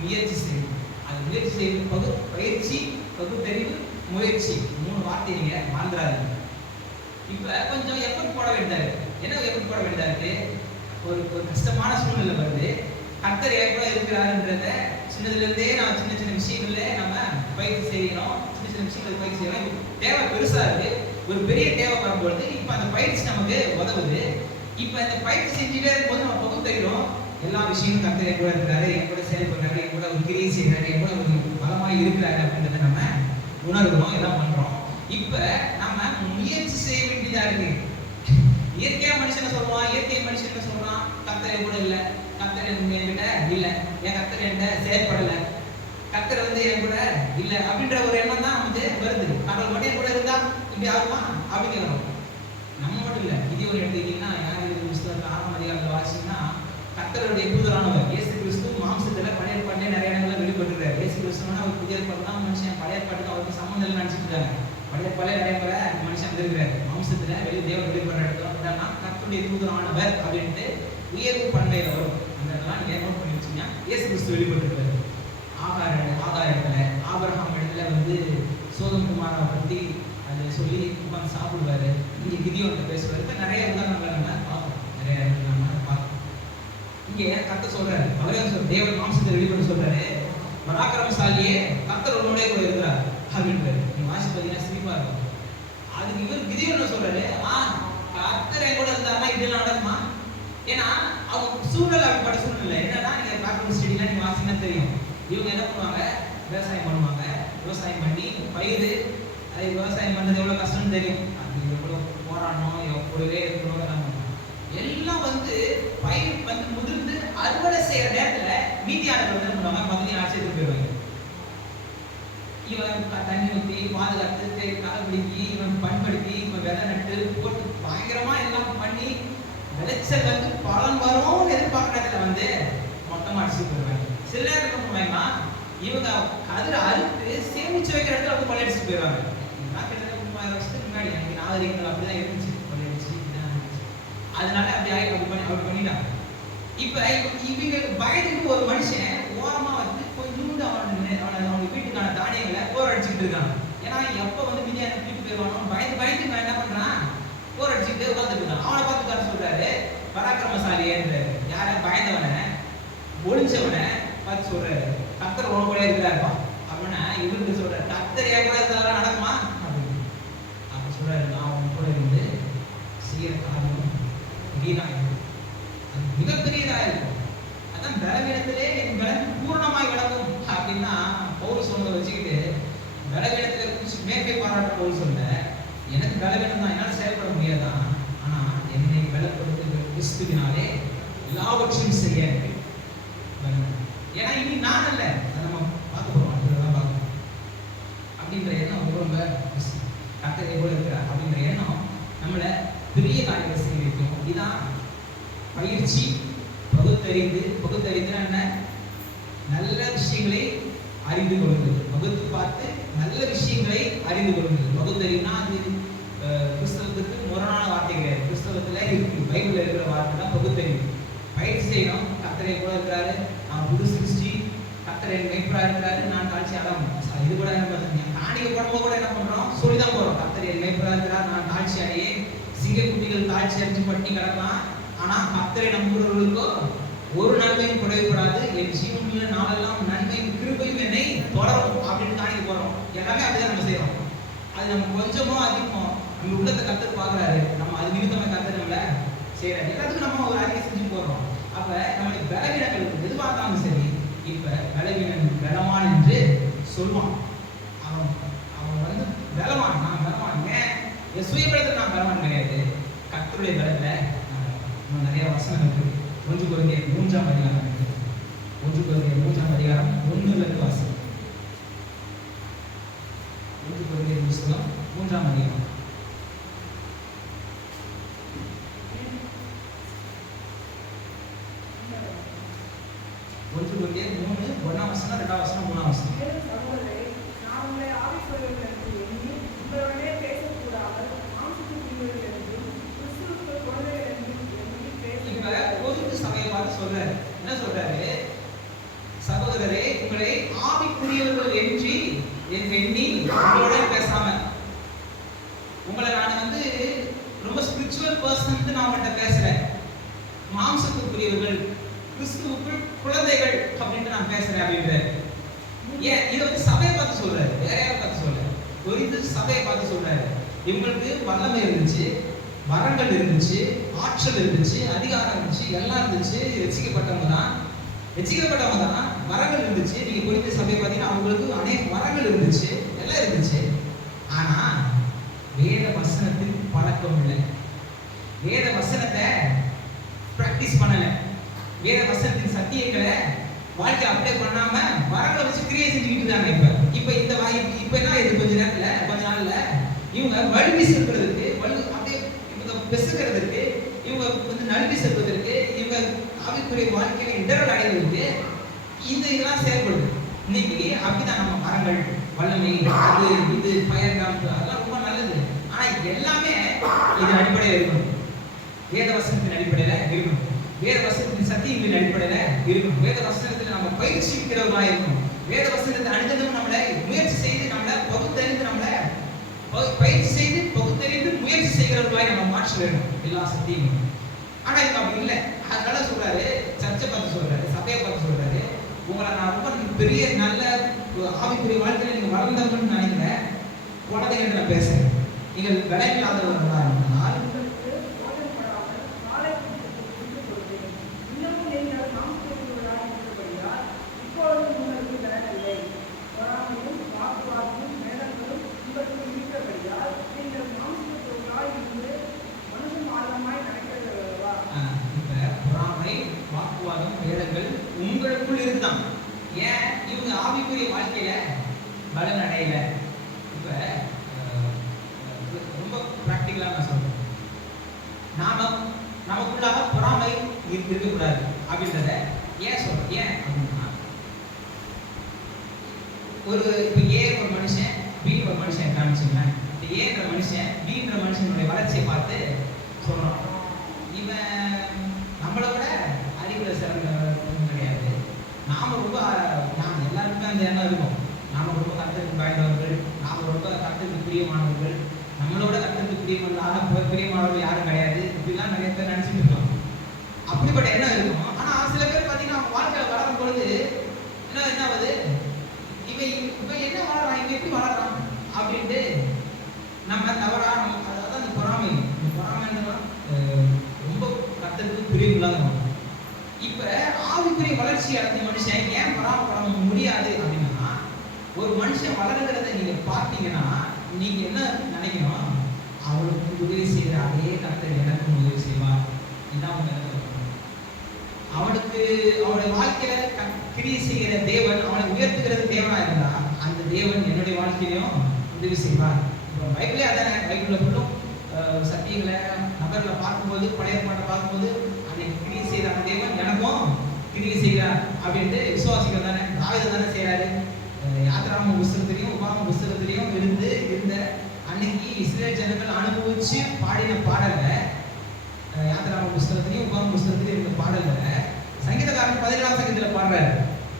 முயற்சி செய்யணும். அது முயற்சி செய்வது பயிற்சி, பகுத்தறிவு, முயற்சி, 3 வார்த்தை நீங்க மறந்துடாதீங்க. இப்ப கொஞ்சம் எஃபர்ட் போட வேண்டியதா இருக்கு. என்ன எஃபர்ட் போட வேண்டியதா இருக்கு, ஒரு கஷ்டமான சூழ்நிலை வருது, கர்த்தர் எவ்வளோ இருக்கிறாருன்றத சின்னதுல இருந்தே நான் சின்ன சின்ன விஷயங்கள்ல நம்ம பயிற்சி செய்யணும். சின்ன சின்ன விஷயங்கள் பயிற்சி செய்யணும். தேவை பெருசா இருக்கு, ஒரு பெரிய தேவை வரும்பொழுது இப்ப அந்த பயிற்சி நமக்கு உதவுது. இப்ப இந்த பயிற்சி செஞ்சுட்டே இருக்கும்போது நம்ம பகுத்தறிகிறோம், எல்லா விஷயமும் கர்த்தர் என் கூட இருக்கிறாரு, என் கூட செயல்படுறாரு, என் கூட ஒரு கிரியை செய்யறாரு, என் கூட ஒரு பலமாய் இருக்கிறாரு அப்படின்றத நம்ம உணர்கிறோம், எல்லாம் பண்றோம். இப்ப நம்ம முயற்சி செய்ய வேண்டியதா இருக்கு. இயற்கையா மனுஷனை சொல்லுவான், இயற்கை மனுஷன் என்ன சொல்றான், கர்த்தர் என் கூட இல்ல, கர்த்தர் என்கிட்ட இல்ல, என் கர்த்தர் என்கிட்ட செயல்படல, கர்த்தர் என் கூட இல்ல அப்படின்ற ஒரு எண்ணம் தான் வருது. கடவுள் மட்டும் என் கூட இருந்தா இப்படி ஆகுமா அப்படிங்கிறோம். நம்ம மட்டும் இல்ல, இது ஒரு எடுத்துக்கிட்டீங்கன்னா யார் புஸ்தகத்தை 6ஆம் அதிகாரத்தில் வாசிச்சீங்கன்னா கர்த்தருடைய தூதரானவர் இயேசு கிறிஸ்து மாம்சத்துல பழைய ஏற்பாட்டிலே நிறைய இடங்கள்ல வெளிப்பட்டுறாரு. இயேசு கிறிஸ்துவனா அவர் புதிய ஏற்பாடு தான் மனுஷன், பழைய ஏற்பாட்டுக்கு அவருக்கு சம்மந்தம் இல்லை நினைச்சிட்டு இருக்காங்க. பழைய நிறைய முறை மனுஷன் வந்திருக்கிறாரு. மாம்சத்துல தேவன் வெளிப்படுற இடத்துல கர்த்தருடைய தூதரானவர் அப்படின்ட்டு உயர்வு பண்பையில வரும். அந்த இடத்துல நீங்க நோட் பண்ணி வச்சீங்கன்னா இயேசு கிறிஸ்து வெளிப்பட்டுருக்காரு. ஆகார இடத்துல ஆபிரகாம் இடத்துல சோதம் குமாரை பத்தி அதை சொல்லி உட்காந்து சாப்பிடுவாரு. இங்க கிதியோன்ட்ட பேசுவாரு. நிறைய உதாரணங்களை நம்ம பார்ப்போம், நிறைய நம்ம பார்ப்போம். இங்க கர்த்தர் சொல்றாரு, அவரே தேவன் மாம்சத்தை வெளிப்பட்டு சொல்றாரு, பராக்கிரமசாலியே கர்த்தர் உன்னோட கூட இருக்கிறார் அப்படின்றாரு. நீங்க வாசி பார்த்தீங்கன்னா சிரிப்பா இருக்கும். அதுக்கு இவர் கிதியோன் சொல்றாரு, கர்த்தர் என் கூட இருந்தாருன்னா இதெல்லாம் நடக்குமா? ஏன்னா அவங்க சூழ்நிலை அப்படிப்பட்ட சூழ்நிலை. என்னன்னா நீங்க பேக்ரவுண்ட் ஸ்டடிலாம் நீங்க வாசிங்கன்னா தெரியும். இவங்க என்ன பண்ணுவாங்க, விவசாயம் பண்ணுவாங்க. விவசாயம் பண்ணி பயிர், அது விவசாயம் பண்றது எவ்வளவு கஷ்டம்னு தெரியும். அது எவ்வளவு போராடணும், எவ்வளவே இருக்கணும், எல்லாம் பயிர் முதிர்ந்து அறுவடை செய்யற நேரத்துல மீதியானவர்கள் என்ன பண்ணுவாங்க, பகுதியை ஆட்சியத்துக்கு போயிடுவாங்க. இவன் தண்ணி ஊற்றி பாதுகாத்து களைப்பிடிக்கி இவன் பண்படுத்தி இவன் விதை நட்டு போட்டு பயங்கரமா எல்லாம் பண்ணி விளைச்சல் பலன் வரும் எதிர்பார்க்குற இடத்துல மொத்தமா அடிச்சு போயிடுவாங்க. சில நேரத்தில் என்ன பண்ணுவாங்கன்னா இவங்க கதிரை அறுத்து சேமிச்சு வைக்கிற இடத்துல கொள்ளையடிச்சு போயிடுவாங்க. கிட்டத்தட்ட 30,000 வருஷத்துக்கு முன்னாடி எனக்கு நாகரிகங்கள் அப்படிதான் இருந்துச்சு. கொள்ளையடிச்சு அதனால அப்படி பண்ணிட்டாங்க. இப்ப இவங்க பயந்துட்டு ஒரு மனுஷன் ஓரமா கொஞ்சோண்டு அவங்க வீட்டுக்கான தானியங்களை போர் அடிச்சுட்டு இருக்காங்க. ஏன்னா எப்ப மிதியானை வீட்டு போயிடுவானோ பயந்து நான் என்ன பண்றான், போர் அடிச்சுட்டு உட்காந்துட்டு இருக்கான். அவனை பார்த்து சொல்றாரு, பராக்கிரமசாலியன்றாரு. யார பயந்தவனை ஒளிஞ்சவனை பார்த்து சொல்றாரு, கர்த்தர் உன் கூட இருக்கிறாருப்பா அப்படின்னா இவருக்கு சொல்றாரு, கர்த்தர் என் கூட இருந்தாலும் நடக்குமா அப்படின்னு. அப்ப சொல்றாரு, நான் உன் கூட இருந்து செய்யற காரியம் மிகப்பெரியதா இருக்கும். அதான் பலவீனத்திலே என் பலன் பூர்ணமாய் விளங்கும் அப்படின்னா பவுல் சொன்னதை வச்சுக்கிட்டு பலவீனத்திலே குறிச்சு மேற்கை பாராட்ட பவுல் சொல்ல எனக்கு பலவீனம் தான், என்னால் செயல்பட முடியாதான். ஆனா என்னை பலப்படுத்துகிற கிறிஸ்துவினாலே எல்லாவற்றையும் செய்ய. ஏன்னா இனி நான் அல்ல, அதை நம்ம பார்க்க போறோம், அதெல்லாம் பார்க்கணும் அப்படின்ற எண்ணம் ரொம்ப கர்த்தரை போல இருக்கிறார் அப்படின்ற எண்ணம் நம்மளை பெரிய காரியங்களை செய்ய வைக்கும். இதுதான் பயிற்சி. பகுத்தறிந்து என்ன, நல்ல விஷயங்களை அறிந்து கொள்வது, பகுத்து பார்த்து நல்ல விஷயங்களை அறிந்து கொள்வது. பகுத்தறிவுனா அது கிறிஸ்தவத்துக்கு முரணான வார்த்தை கிடையாது. கிறிஸ்தவத்துல இருக்கு, பைபிள்ல இருக்கிற வார்த்தை தான் பகுத்தறிவு. பயிற்சி செய்யணும். கர்த்தரை போல இருக்கிறாரு, நான் புது சிருஷ்டி, கர்த்தரை மேய்ப்பரா இருக்கிறாரு, நான் தாழ்ச்சி அடம். இது கூட நம்ம காணிக்க போடும்போது கூட என்ன பண்றோம், சொல்லிதான் போறோம். கர்த்தரை மேய்ப்பரா இருக்கிறார், நான் தாழ்ச்சி அடையே. சிங்கக்குட்டிகள் தாழ்ச்சி அடைஞ்சு பட்டி கிடக்கலாம், ஆனா கர்த்தரை நம்புகிறவர்களுக்கோ ஒரு நன்மையும் குறைவுபடாது. என் ஜீவனுள்ள நாளெல்லாம் நன்மையும் கிருபையும் என்னை தொடரும் அப்படின்னு காணிக்க போறோம். எல்லாமே அப்படிதான் நம்ம செய்யறோம். அது நம்ம கொஞ்சமோ அதிகமோ நம்ம உள்ளத்தை கர்த்தர் பார்க்கிறாரு. நம்ம அது நிமித்தமா கர்த்தர் நம்மள செய்யறாரு. எல்லாத்துக்கும் நம்ம ஒரு அறிக்கை செஞ்சு போறோம். அப்ப நம்மளுடைய பலவீனங்களுக்கு எதுவாக இருந்தாலும் சரி, இப்ப பலவீனன் பலவான் என்று சொல்லுவான். அவன் வந்து பலவான், நான் பலவான். ஏன் சுயபலத்தில் நான் பலவான் கிடையாது, கர்த்தருடைய பலத்துல நிறைய வசனம் இருக்கு. 1 கொரிந்தியர் 3ஆம் அதிகாரம் இருக்கு. 1 கொரிந்தியர் 3ஆம் அதிகாரம் 1 வாசம். 1 கொரிந்தியர் புத்தகம் 3ஆம் அதிகாரம் 1 கொரிந்தியர் 3 1ஆம் வசனம் 2ஆம் வசனம் 3ஆம் வசனம். சொல்றாரு, என்ன சொல்றாரு? சகோதரரே, உங்களை ஆவிக்குரியவர்கள் என்று எண்ணி உங்களோட பேசாம, உங்களை நான் வந்து ரொம்ப ஸ்பிரிச்சுவல் பர்சன் நான் உங்கள்கிட்ட பேசுறேன். மாம்சத்துக்குரியவர்கள், கிறிஸ்துவுக்குள் குழந்தைகள் அப்படின்னு நான் பேசுறேன் அப்படின்ற. ஏன் இதை வந்து சபையை பார்த்து சொல்றாரு, வேற யாரை பார்த்து சொல்றாரு? கொரிந்து சபையை பார்த்து சொல்றாரு. இவங்களுக்கு வல்லமை இருந்துச்சு, வரங்கள் இருந்துச்சு, ஆற்றல் இருந்துச்சு, அதிகாரம் இருந்துச்சு, எல்லாம் இருந்துச்சு. ரட்சிக்கப்பட்டவங்க தான், வரங்கள் இருந்துச்சு. நீங்க கொரிந்து சபையை பார்த்தீங்கன்னா அவங்களுக்கு அநேக வரங்கள் இருந்துச்சு, எல்லாம் இருந்துச்சு. ஆனா வேத வசனத்தின் பழக்கம் இல்லை, வேத வசனத்தை பிராக்டிஸ் பண்ணல, வேத வசனத்தின் சத்தியங்களை வாழ்க்கை அப்ளை பண்ணாம வரங்களை வச்சு கிரியை செஞ்சுக்கிட்டு இருக்காங்க. இப்ப இந்த இப்ப என்ன இது கொஞ்ச நாள்ல இவங்க வலிமை செலுத்துறதுக்கு, அப்படியே இவங்க பெசுகிறதுக்கு, இவங்க வந்து நன்றி செலுத்துவதற்கு, இவங்க ஆவிக்குரிய வாழ்க்கையில இடரல் அடைவதற்கு இதெல்லாம் செயல்படுது. இன்னைக்கு அப்படிதான் நம்ம மரங்கள், வல்லமை, அது இது ஃபயர் காம்பு அதெல்லாம் ரொம்ப நல்லது. ஆனா எல்லாமே இதன் அடிப்படையில் இருக்கணும், வேத வசனத்தின் அடிப்படையில இருக்கணும், வேத வசனத்தின் சத்தியங்களின் அடிப்படையில இருக்கணும், வேத வசனத்தில் நம்ம பயிற்சிக்கிறவர்களாக இருக்கணும், வேத வசனத்தை அனுதினமும் நம்மளை முயற்சி செய்து நம்மளை பகுத்தறிந்து நம்மளை பயிற்சி செய்து பகுத்தறிந்து முயற்சி செய்கிறவர்களாக நம்ம மாற்ற வேண்டும் எல்லா சத்தியங்களும். ஆனா இது அப்படி இல்லை. அதனால சொல்றாரு, சர்ச்சை பார்த்து சொல்றாரு, சபையை பார்த்து சொல்றாரு, உங்களை நான் ரொம்ப பெரிய நல்ல ஆவிக்குரிய வாழ்க்கையில நீங்க வளர்ந்தவங்கன்னு நினைக்கிற குழந்தைங்க என்று நான் பேசுறேன். நீங்கள் விளைவில்லாதவர்களா இருந்தால் வேதங்கள் உங்களுக்குள் இருக்குதான். ஏன் இவங்க ஆவிக்குரிய வாழ்க்கையில பலன் அடையல? இப்ப ரொம்ப பிராக்டிகலா நான் சொல்றேன், நமக்குள்ளாக பொறாமை இருக்கக்கூடாது அப்படின்றத ஏன் சொல்றேன்? ஏன் அப்படின்னா, இப்ப ஏ ஒரு மனுஷன், பி ஒரு மனுஷன் காமிச்சுங்களேன். இந்த ஏன்ற மனுஷன் பின்ற மனுஷனுடைய வளர்ச்சியை பார்த்து சொல்றான், இவன் நம்மளை விட அறிவுல சிறந்தவன் கிடையாது. நாம எல்லாருக்குமே அந்த எண்ணம் இருக்கும், நாம ரொம்ப கர்த்தருக்கு பயந்தவர்கள், நாம ரொம்ப கர்த்தருக்கு பிரியமானவர்கள், நம்மளோட கர்த்தருக்கு பிரியமானவர்கள் யாரும் கிடையாது. இப்படிலாம் நிறைய பேர் நினைச்சிட்டு இருக்கோம். அப்படிப்பட்ட எண்ணம் இருக்கும். ஆனா சில பேர் பார்த்தீங்கன்னா அவங்க வாழ்க்கையில வளரும் பொழுது என்ன ஆகுது, இவன் என்ன வளர்றான், இவன் எப்படி வளர்றான் அப்படின்ட்டு நம்ம தவறா, அதாவது அந்த பொறாமை ரொம்ப கர்த்தருக்கு பிரியமில்லாதவங்க. இப்ப ஆவிக்குரிய வளர்ச்சி அடைஞ்ச மனுஷன் ஏன் பராமப்பட முடியாது அப்படின்னா, ஒரு மனுஷன் வளர்கிறத நீங்க பார்த்தீங்கன்னா நீங்க என்ன நினைக்கணும், அவளுக்கு உதவி செய்கிற அதே கர்த்தர் எனக்கும் உதவி செய்வார். இதுதான் அவங்க அவனுக்கு அவனுடைய வாழ்க்கையில கிரியை செய்கிற தேவன், அவனை உயர்த்துகிறது தேவனா இருந்தா அந்த தேவன் என்னுடைய வாழ்க்கையிலையும் உதவி செய்வார். இப்போ பைபிளே அதானே, பைபிள்ல ஃபுல்லும் சத்தியங்களை நபர்களை பார்க்கும்போது, பழைய பாட்டை பார்க்கும்போது அன்னைக்கு கிரியை செய்கிற அந்த தேவன் எனக்கும் கிரியை செய்கிறார் அப்படின்ட்டு விசுவாசிகள் தானே. தாவீது தானே செய்கிறாரு. யாத்திராம புஸ்தகத்திலையும் உபாம புஸ்தகத்திலையும் இருந்த அன்னைக்கு இஸ்ரேல் ஜனங்கள் அனுபவிச்சு பாடின பாடலை, யாத்திராம புஸ்தகத்திலையும் உபாம புஸ்தகத்திலையும் இருந்த பாடல்களை சங்கீதக்காரன் 17ஆம் சங்கீதத்தில் பாடுறாரு.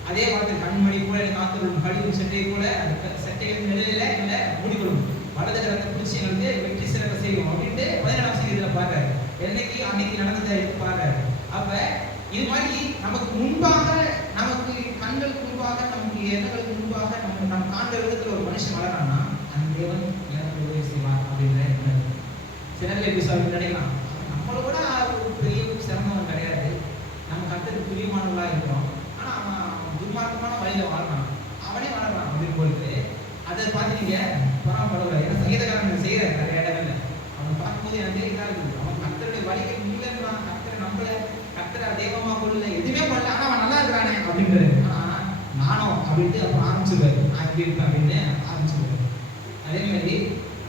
அதே வார்த்தை கண்மணி போல எனக்கு காத்துள்ளும் கழிவு சட்டையை போல அந்த சட்டையின் நிலையில எங்களை மூடிக்கொள்ளும், வலது கரத்தை பிடிச்சி எங்களுக்கு வெற்றி சிறக்க செய்யும் அப்படின்ட்டு 17ஆம் சங்கீதத்தில் பாடுறாரு. என்னைக்கு அன்னைக்கு நடந்ததை எடுத்து பாடுறாரு. அப்ப இது மாதிரி நமக்கு முன்பாக, நமக்கு கண்களுக்கு முன்பாக, நமக்கு எண்ணங்களுக்கு முன்பாக நம்ம காண்ற விதத்துல ஒரு மனுஷன் வளரானா அந்த தேவன் எனக்கு உதவி செய்வார் அப்படின்ற சிலர்கள் எப்படி சொல்லி நினைக்கலாம். நம்மளோட ஒரு பெரிய சிரமம் கிடையாது, நம்ம கர்த்தருக்கு பிரியமானவர்களா இருக்கிறோம். ஆனா அவன் துன்மார்க்கமான வழியில வாழ்றான், அவனே வளர்றான் அப்படின்னு போயிட்டு அதை பார்த்து நீங்க பரவாயில்ல. ஏன்னா சங்கீதக்காரன் செய்யற நிறைய இடங்கள்ல அவன் பார்க்கும்போது எனக்கு இதா இருக்குது. அவன் கர்த்தருடைய வழிகள் இல்லைன்றான், கர்த்தரை நம்பல, கர்த்தரை தெய்வமா கொள்ளல, எதுவுமே பண்ணல, ஆனா அவன் நல்லா இருக்கிறானே அப்படின்றது. ஆனா நானும் அப்படின்ட்டு அப்புறம் ஆரம்பிச்சிருவாரு, நான் இப்படி இருப்பேன் அப்படின்னு ஆரம்பிச்சிருவாரு. அதே மாதிரி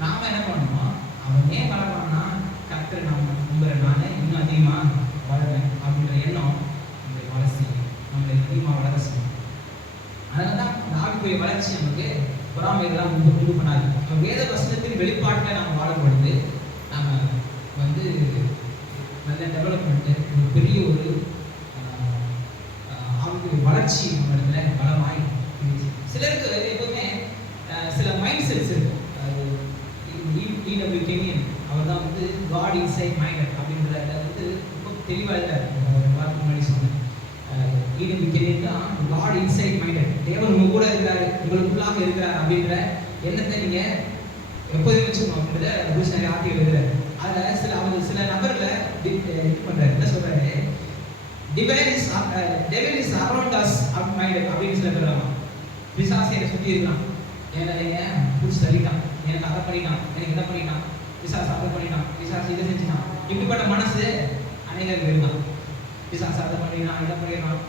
நாம என்ன பண்ணணும், அவன் ஏன் வளர்றான்னா கர்த்தரை நம்ம நம்புறேன், நானே இன்னும் அதிகமா வளர்றேன் அப்படின்ற எண்ணம் நம்மளை வளர்ச்சி, நம்மளை அதிகமாக வளர செய்யும். அதனால தான் இந்த ஆவிக்குரிய வளர்ச்சி நமக்கு பொறாமைகள்லாம் உண்டு பண்ணாது. நம்ம வேத வசனத்தின் வெளிப்பாட்டில் நம்ம வாழும் பொழுது நம்ம வந்து நல்ல டெவலப்மெண்ட்டு, ஒரு பெரிய ஒரு ஆவிக்குரிய வளர்ச்சி நம்ம இடத்துல பலமாய் இருந்துச்சு. சிலருக்கு எப்பவுமே சில மைண்ட் செட்ஸ் இருக்கும். E.W. Kenyon அவர் தான் வந்து காட் இன்சைட் மைண்டட் அப்படின்றத வந்து ரொம்ப தெளிவாக இருக்கார். வார்த்தை முன்னாடி சொன்னேன். E.W. Kenyon தான் காட் இன்சைட் மைண்டட், தேவன் உங்க கூட இருக்கிறாரு, உங்களுக்குள்ளாக இருக்கிறார் அப்படின்ற எண்ணத்தை நீங்க எப்போதுமே வச்சுக்கணும் அப்படின்றத புருஷன் ஆர்த்தி எழுதுறாரு. அதில் அவர் சில நபர்களை இது பண்றாரு. என்ன சொல்றாரு, devil is around us minded அப்படின்னு சில பேர் பிசாசு என்னை சுற்றி இருக்கான், என்னை புடிச்சு தள்ளிட்டான், எனக்கு அதை பண்ணிட்டான், எனக்கு இதை பண்ணிட்டான், பிசாசு அதை பண்ணிட்டான், பிசாசு இதை செஞ்சுட்டான், இப்படிப்பட்ட மனசு அநேகருக்கு இருந்தான். பிசாசு அதை பண்ணிடுறான், இதை பண்ணிடுறான்,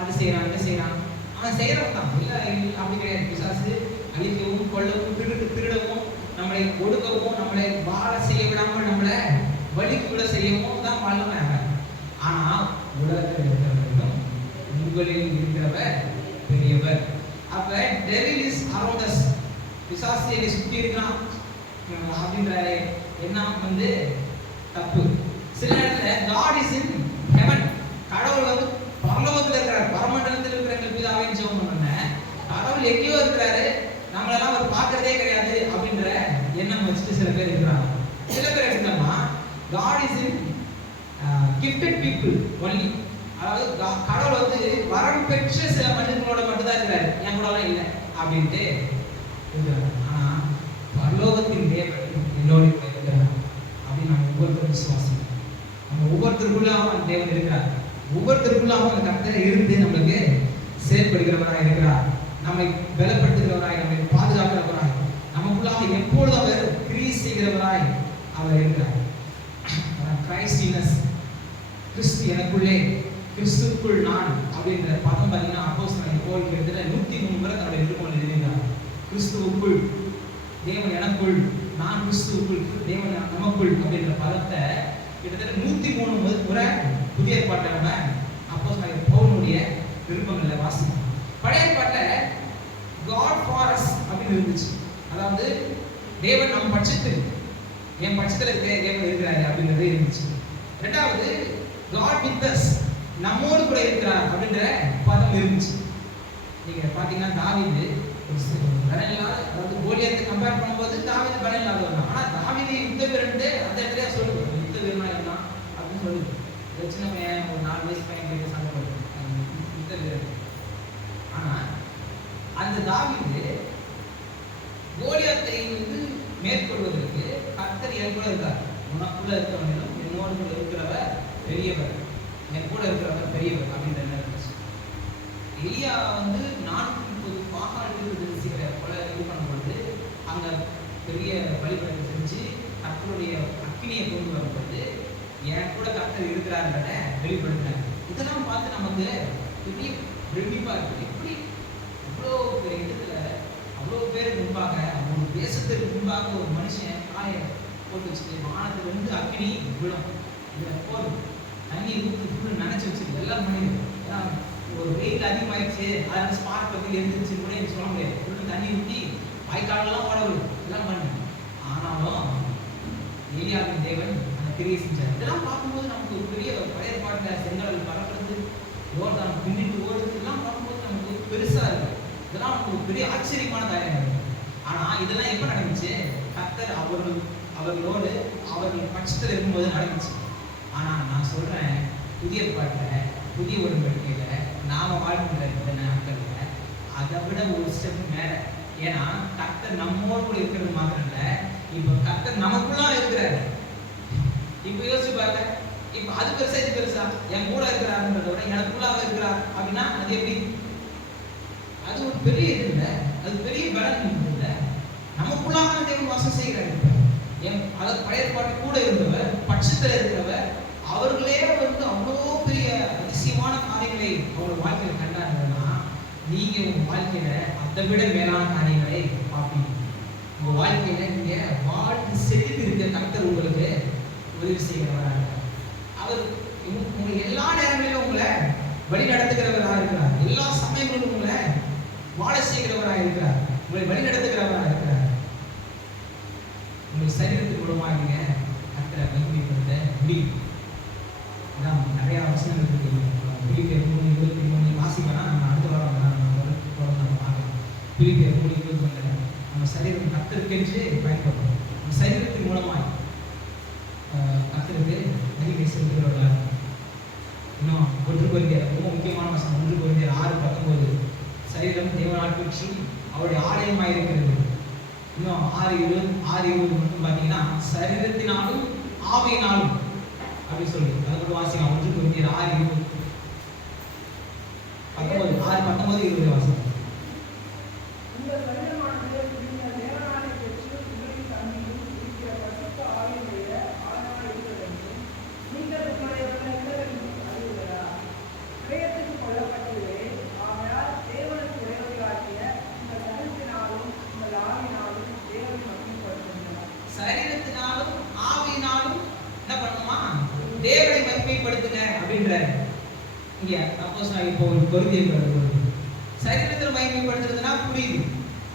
அது செய்யறான், இதை செய்யறான். அவன் செய்யறவன் தான், இல்லை அப்படி கிடையாது. பிசாசு அழிக்கவும், கொல்லவும், திருடவும், நம்மளை ஒடுக்கவும், நம்மளை வாழ செய்ய விடாமல் நம்மளை வலிக்கு விட செய்யவும் தான் வல்லமையாக. ஆனா உலகத்தில் இருக்கிறவர்களும் உங்களில் இருக்கிறவர் பெரியவர். அப்ப டெவில் இஸ் அரௌண்ட் அஸ், பிசாசு என்னை சுற்றி இருக்கலாம் அப்படின்ற எண்ணம் வந்து தப்பு. சில நேரத்துல காட் இஸ் இன் ஹெவன், கடவுள் வந்து பரலோகத்தில் இருக்கிறார், பரமண்டலத்தில் இருக்கிற பிதாவையும் ஜெபம் பண்ண கடவுள் எங்கேயோ இருக்கிறாரு, நம்மளெல்லாம் அவர் பார்க்கறதே கிடையாது அப்படின்ற எண்ணம் வச்சுட்டு சில பேர் இருக்கிறாங்க. சில பேர் எடுத்தோம்னா God is in gifted people only, அதாவது கடவுள் வந்து வரம் பெற்ற சில மனிதர்களோட மட்டும்தான் இருக்கிறாரு, என் கூடலாம் இல்லை அப்படின்ட்டு இருக்கிறாங்க. ஆனா பரலோகத்தின் தேவன் என்னோட இருக்கிறார் அப்படின்னு நம்ம ஒவ்வொருத்தரும் விசுவாசம். நம்ம ஒவ்வொருத்தருக்குள்ளாகவும் அந்த தேவன் இருக்கிறார், ஒவ்வொருத்தருக்குள்ளாகவும் அந்த கர்த்தர் இருந்து நம்மளுக்கு செயல்படுகிறவராக இருக்கிறார், நம்மை பலப்படுத்துகிறவராய், நம்மை பாதுகாக்கிறவராய், நமக்குள்ளாக எப்பொழுதும் அவர் கிரியை செய்கிறவராய் அவர் இருக்கிறார். கிரைஸ்ட் இன் அஸ், கிறிஸ்து எனக்குள்ளே, கிறிஸ்துக்குள் நான் அப்படின்ற பதம் பார்த்தீங்கன்னா அப்போஸ்தலனாகிய பவுல் கிட்டத்தட்ட 103 முறை தன்னுடைய திருமுறையில் எழுதினார். கிறிஸ்துவுக்குள், தேவன் எனக்குள், நான் கிறிஸ்துவுக்குள், தேவன் நமக்குள் அப்படின்ற பதத்தை கிட்டத்தட்ட 103 முறை புதிய ஏற்பாட்டில் நம்ம அப்போஸ்தலனாகிய பவுலுடைய விருப்பங்களில் வாசிப்போம். பழைய ஏற்பாட்டில் காட் ஃபார் அஸ் அப்படின்னு இருந்துச்சு, அதாவது தேவன் நம்ம பட்சத்தில், என் பட்சத்தில் தேவன் இருக்கிறாரு அப்படின்றது இருந்துச்சு. ரெண்டாவது காட் வித் அஸ், நம்மோடு கூட இருக்கிறார் அப்படின்ற பதம் இருந்துச்சு. நீங்க பாத்தீங்கன்னா தாவீது பலன் இல்லாத, அதாவது கோலியாத்தை கம்பேர் பண்ணும்போது தாவீது பலன் இல்லாதவர் தான். ஆனா தாவீது யுத்த வீரன்ட்டு அந்த இடத்துல சொல்லுது, யுத்த வீரனா இருந்தான் அப்படின்னு சொல்லுது. சின்ன பையன், ஒரு 4 வயசு பையன் கிட்ட சண்டை போடுது, யுத்த வீரன். ஆனா அந்த தாவீது கோலியாத்தை வந்து மேற்கொள்வதற்கு கர்த்தர் என் கூட இருக்கார், உனக்குள்ள இருக்கிறவனும் என்னோடு கூட இருக்கிறவர் பெரியவர், என் கூட இருக்கிறவர் பெரியவர் அப்படின்ற என்ன இருந்துச்சு. எலியா வந்து 430 பாகால் கொலை இது பண்ணும்பொழுது அங்க பெரிய வழிபாடு செஞ்சு கர்த்தருடைய அக்கினியை கொண்டு வரும்போது என் கூட கர்த்தர் இருக்கிறாருன்றத வெளிப்படுத்துறாங்க. இதெல்லாம் பார்த்து நமக்கு பெரிய பிரமிப்பா இருக்கு. எப்படி இவ்வளோ பெரிய இடத்துல அவ்வளோ பேருக்கு முன்பாக ஒரு தேசத்திற்கு முன்பாக ஒரு மனுஷன் காய போட்டு வச்சுட்டு வானத்துல இருந்து அக்கினி விழும், இதில் போதும் தண்ணி ஊற்று நினைச்சு வச்சுருக்கு எல்லாம் பண்ணிடுது. ஏன்னா ஒரு வெயில் அதிகமாயிடுச்சு, அதில் ஸ்பாட் பற்றி எரிஞ்சிருச்சு கூட எனக்கு சொல்ல முடியாது. ஃபுல்லு தண்ணி ஊற்றி வாய்க்காலெல்லாம் ஓட விடும், எல்லாம் பண்ணு. ஆனாலும் எலியாவின் தேவன் அந்த கிரியை செஞ்சார். இதெல்லாம் பார்க்கும்போது நமக்கு ஒரு பெரிய பழைய பாட்டில் செங்கடல் பறக்கிறது, யோர்தான் பின்னிட்டு ஓடுறது, இதெல்லாம் பார்க்கும்போது நமக்கு பெருசா இருக்கு. இதெல்லாம் நமக்கு ஒரு பெரிய ஆச்சரியமான காரியம் இருக்கு. ஆனா இதெல்லாம் எப்ப நடந்துச்சு? கர்த்தர் அவர்களோடு அவர்கள் பட்சத்தில் இருக்கும்போது நடந்துச்சு. ஆனா நான் சொல்றேன், புதிய பாட்டுல புதிய உடன்படிக்கையில நாம வாழ்கின்ற இந்த நாட்கள்ல அதை விட ஒரு ஸ்டெப் மேல. ஏன்னா கர்த்தர் நம்மோடு கூட இருக்கிறது மாத்திரம் இல்ல, இப்ப கர்த்தர் நமக்குள்ளா இருக்கிறாரு. இப்ப யோசிச்சு பாருங்க, இப்ப அது பெருசா இது பெருசா? என் கூட இருக்கிறாருன்றத விட எனக்குள்ளாக இருக்கிறார் அப்படின்னா அது எப்படி? அது ஒரு பெரிய இது இல்லை, அது பெரிய பலன் இல்லை. நமக்குள்ளாக தேவன் வாசம் செய்கிறார். அதாவது பழைய பாட்டு கூட இருந்தவர், பட்சத்தில் இருக்கிறவர், அவர்களே அவ்வளோ பெரிய அதிசயமான காரியங்களை அவங்களோட வாழ்க்கையில் கண்டாங்கன்னா நீங்க உங்க வாழ்க்கையில அதை விட மேலான காரியங்களை பார்ப்பீங்க. உங்க வாழ்க்கையில நீங்க வாழ்ந்து செழித்து இருக்க கர்த்தர் உங்களுக்கு உதவி செய்கிறவராக இருக்கிறார். அவர் உங்களை எல்லா நேரங்களிலும் உங்களை வழி நடத்துகிறவராக இருக்கிறார். எல்லா சமயங்களிலும் உங்களை வாழ செய்கிறவராக இருக்கிறார். உங்களை வழி நடத்துகிறவராக இருக்கிறார். உங்கள் சரீரத்தின் மூலமாக நீங்க கர்த்தரை மகிமைப்படுத்த முடியும். நிறைய வசனங்கள் இருக்கு. பிலிப்பியர் 3:23 வாசிக்கனா நம்ம அடுத்த வாரம் நம்ம பார்க்கலாம். பிலிப்பியர் 3:23 நம்ம சரீரம் கர்த்தருக்கென்று பயன்படும். நம்ம சரீரத்தின் மூலமாய் கர்த்தருக்கு மகிமை செலுத்துகிறவர்களாக. இன்னும் 1 கொரிந்தியர் ரொம்ப முக்கியமான வசனம், 1 கொரிந்தியர் 6:19 சரீரம் தேவனால் பெற்று அவருடைய ஆலயமாய் இருக்கிறது. இன்னும் 6:20 மட்டும் பார்த்தீங்கன்னா சரீரத்தினாலும் ஆவியினாலும் அப்படி சொல்லி அதை மட்டும் வாசிக்கலாம். 1 கொரிந்தியர் 6:20 6:19 வாசிக்கலாம். சரீரத்தினாலும் ஆவியினாலும் என்ன பண்ணுமா? தேவனை மகிமைப்படுத்துங்க அப்படின்றாரு. இங்க சப்போஸ் நான் இப்போ ஒரு கொரிந்தியர் சரீரத்தில் மகிமைப்படுத்துறதுன்னா புரியுது.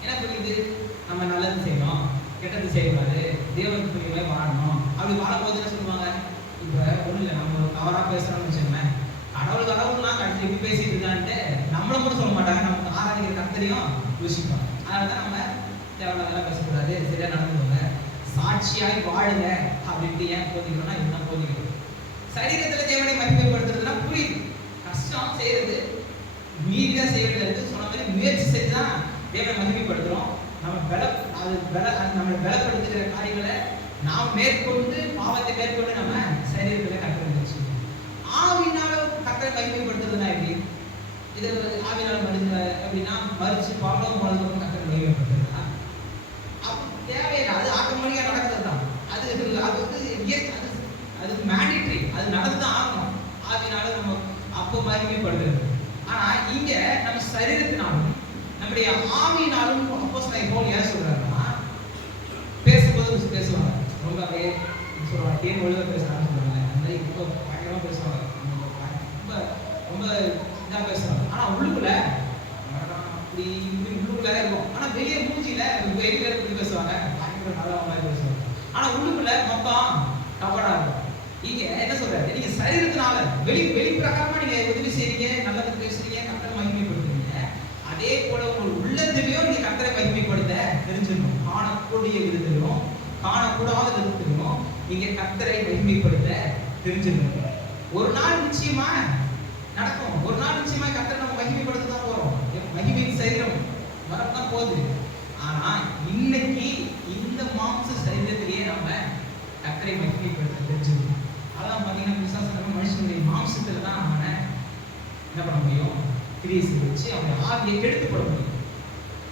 என்ன புரியுது? நம்ம நல்லது செய்யணும், கெட்டது செய்யக்கூடாது, தேவனுக்கு புரியுமே வாழணும். அப்படி வாழும்போது என்ன சொல்லுவாங்க? இப்போ ஒன்றும் இல்லை, நம்ம ஒரு தவறாக பேசுகிறோம்னு வச்சுக்கோங்களேன், கடவுள்னா கடைசி எப்படி பேசிட்டு இருக்கான்ட்டு நம்மளை மட்டும் சொல்ல மாட்டாங்க, நமக்கு ஆராதிக்கிற கர்த்தரையும் யோசிப்பாங்க. அதனால தான் நம்ம தேவையில்லாதெல்லாம் பேசக்கூடாது, சரியாக நடந்துக்கோங்க, சாட்சியாய் வாழுங்க அப்படின்ட்டு ஏன் போதிக்கணும்னா இதுதான் போதிக்கணும். சரீரத்தில் தேவனை மகிமைப்படுத்துறதுன்னா புரியுது. கஷ்டம் செய்யறது, மீறியா செய்யறது இருக்கு. சொன்ன மாதிரி முயற்சி செஞ்சு தான் தேவனை மகிமைப்படுத்துறோம். நம்மளை பலப்படுத்துகிற காரியங்களை நாம் மேற்கொண்டு பாவத்தை மேற்கொண்டு நம்ம சரீரத்தில் கர்த்தரை வச்சுக்கணும். ஆவியினாலும் கர்த்தரை மகிமைப்படுத்துறதுனா எப்படி? இது ஆவியினாலும் அப்படின்னா மறிச்சு பாவம் போனதுக்கு கர்த்தரை மகிமைப்படுத்துறதா? அப்போ தேவையில்லை, அது ஆட்டோமேட்டிக்கா நடக்கிறது தான். அது மேண்டிட்ரி, அது நடந்துதான் ஆகணும். ஆவியினாலும் நம்ம அப்போ மகிமைப்படுத்துறது. ஆனா இங்க நம்ம சரீரத்தினாலும் நம்முடைய ஆவியினாலும் அப்போஸ்தலன் பவுல் ஏன் சொல்றாருன்னா, பேசும்போது பேசுவாங்க ரொம்ப அப்படியே சொல்லுவாங்க, தேன் ஒழுங்கா பேசுறாங்கன்னு சொல்லுவாங்க. அந்த மாதிரி ரொம்ப பயங்கரமா பேசுவாங்க, ரொம்ப ரொம்ப இதா பேசுவாங்க. ஆனா உள்ளுக்குள்ள அப்படி உள்ளுக்குள்ள இருக்கும். ஆனா வெளியே மூஞ்சியில வெளியில எப்படி பேசுவாங்க, பயங்கர நல்ல மாதிரி பேசுவாங்க. ஆனா உள்ளுக்குள்ள மொத்தம் கவடா இருக்கும். இங்க என்ன சொல்றாரு? நீங்க சரீரத்தினால வெளி பிரகாரமா நீங்க உதவி செய்றீங்க, நல்லது பேசுறீங்க, கர்த்தரை மகிமைப்படுத்துறீங்க. அதே போல உங்கள் உள்ளத்திலையும் நீங்க கர்த்தரை மகிமைப்படுத்த தெரிஞ்சிடணும். காணக்கூடிய விதத்திலும் காணக்கூடாத விதத்திலும் நீங்க கர்த்தரை மகிமைப்படுத்த தெரிஞ்சிடணும். ஒரு நாள் நிச்சயமா நடக்கும். ஒரு நாள் நிச்சயமா கர்த்தரை நம்ம மகிமைப்படுத்த தான் போறோம். மகிமையின் சரீரம் வரத்தான் போகுது. ஆனா இன்னைக்கு இந்த மாம்ச சரீரத்திலேயே நம்ம கர்த்தரை மகிமைப்படுத்த தெரிஞ்சிடணும். அதான் பார்த்தீங்கன்னா பிசாசு மனுஷனுடைய மாம்சத்துல தான் அவனை என்ன பண்ண முடியும்? கிரியை செய்ய வச்சு அவனுடைய ஆவியை கெடுத்து போட முடியும்.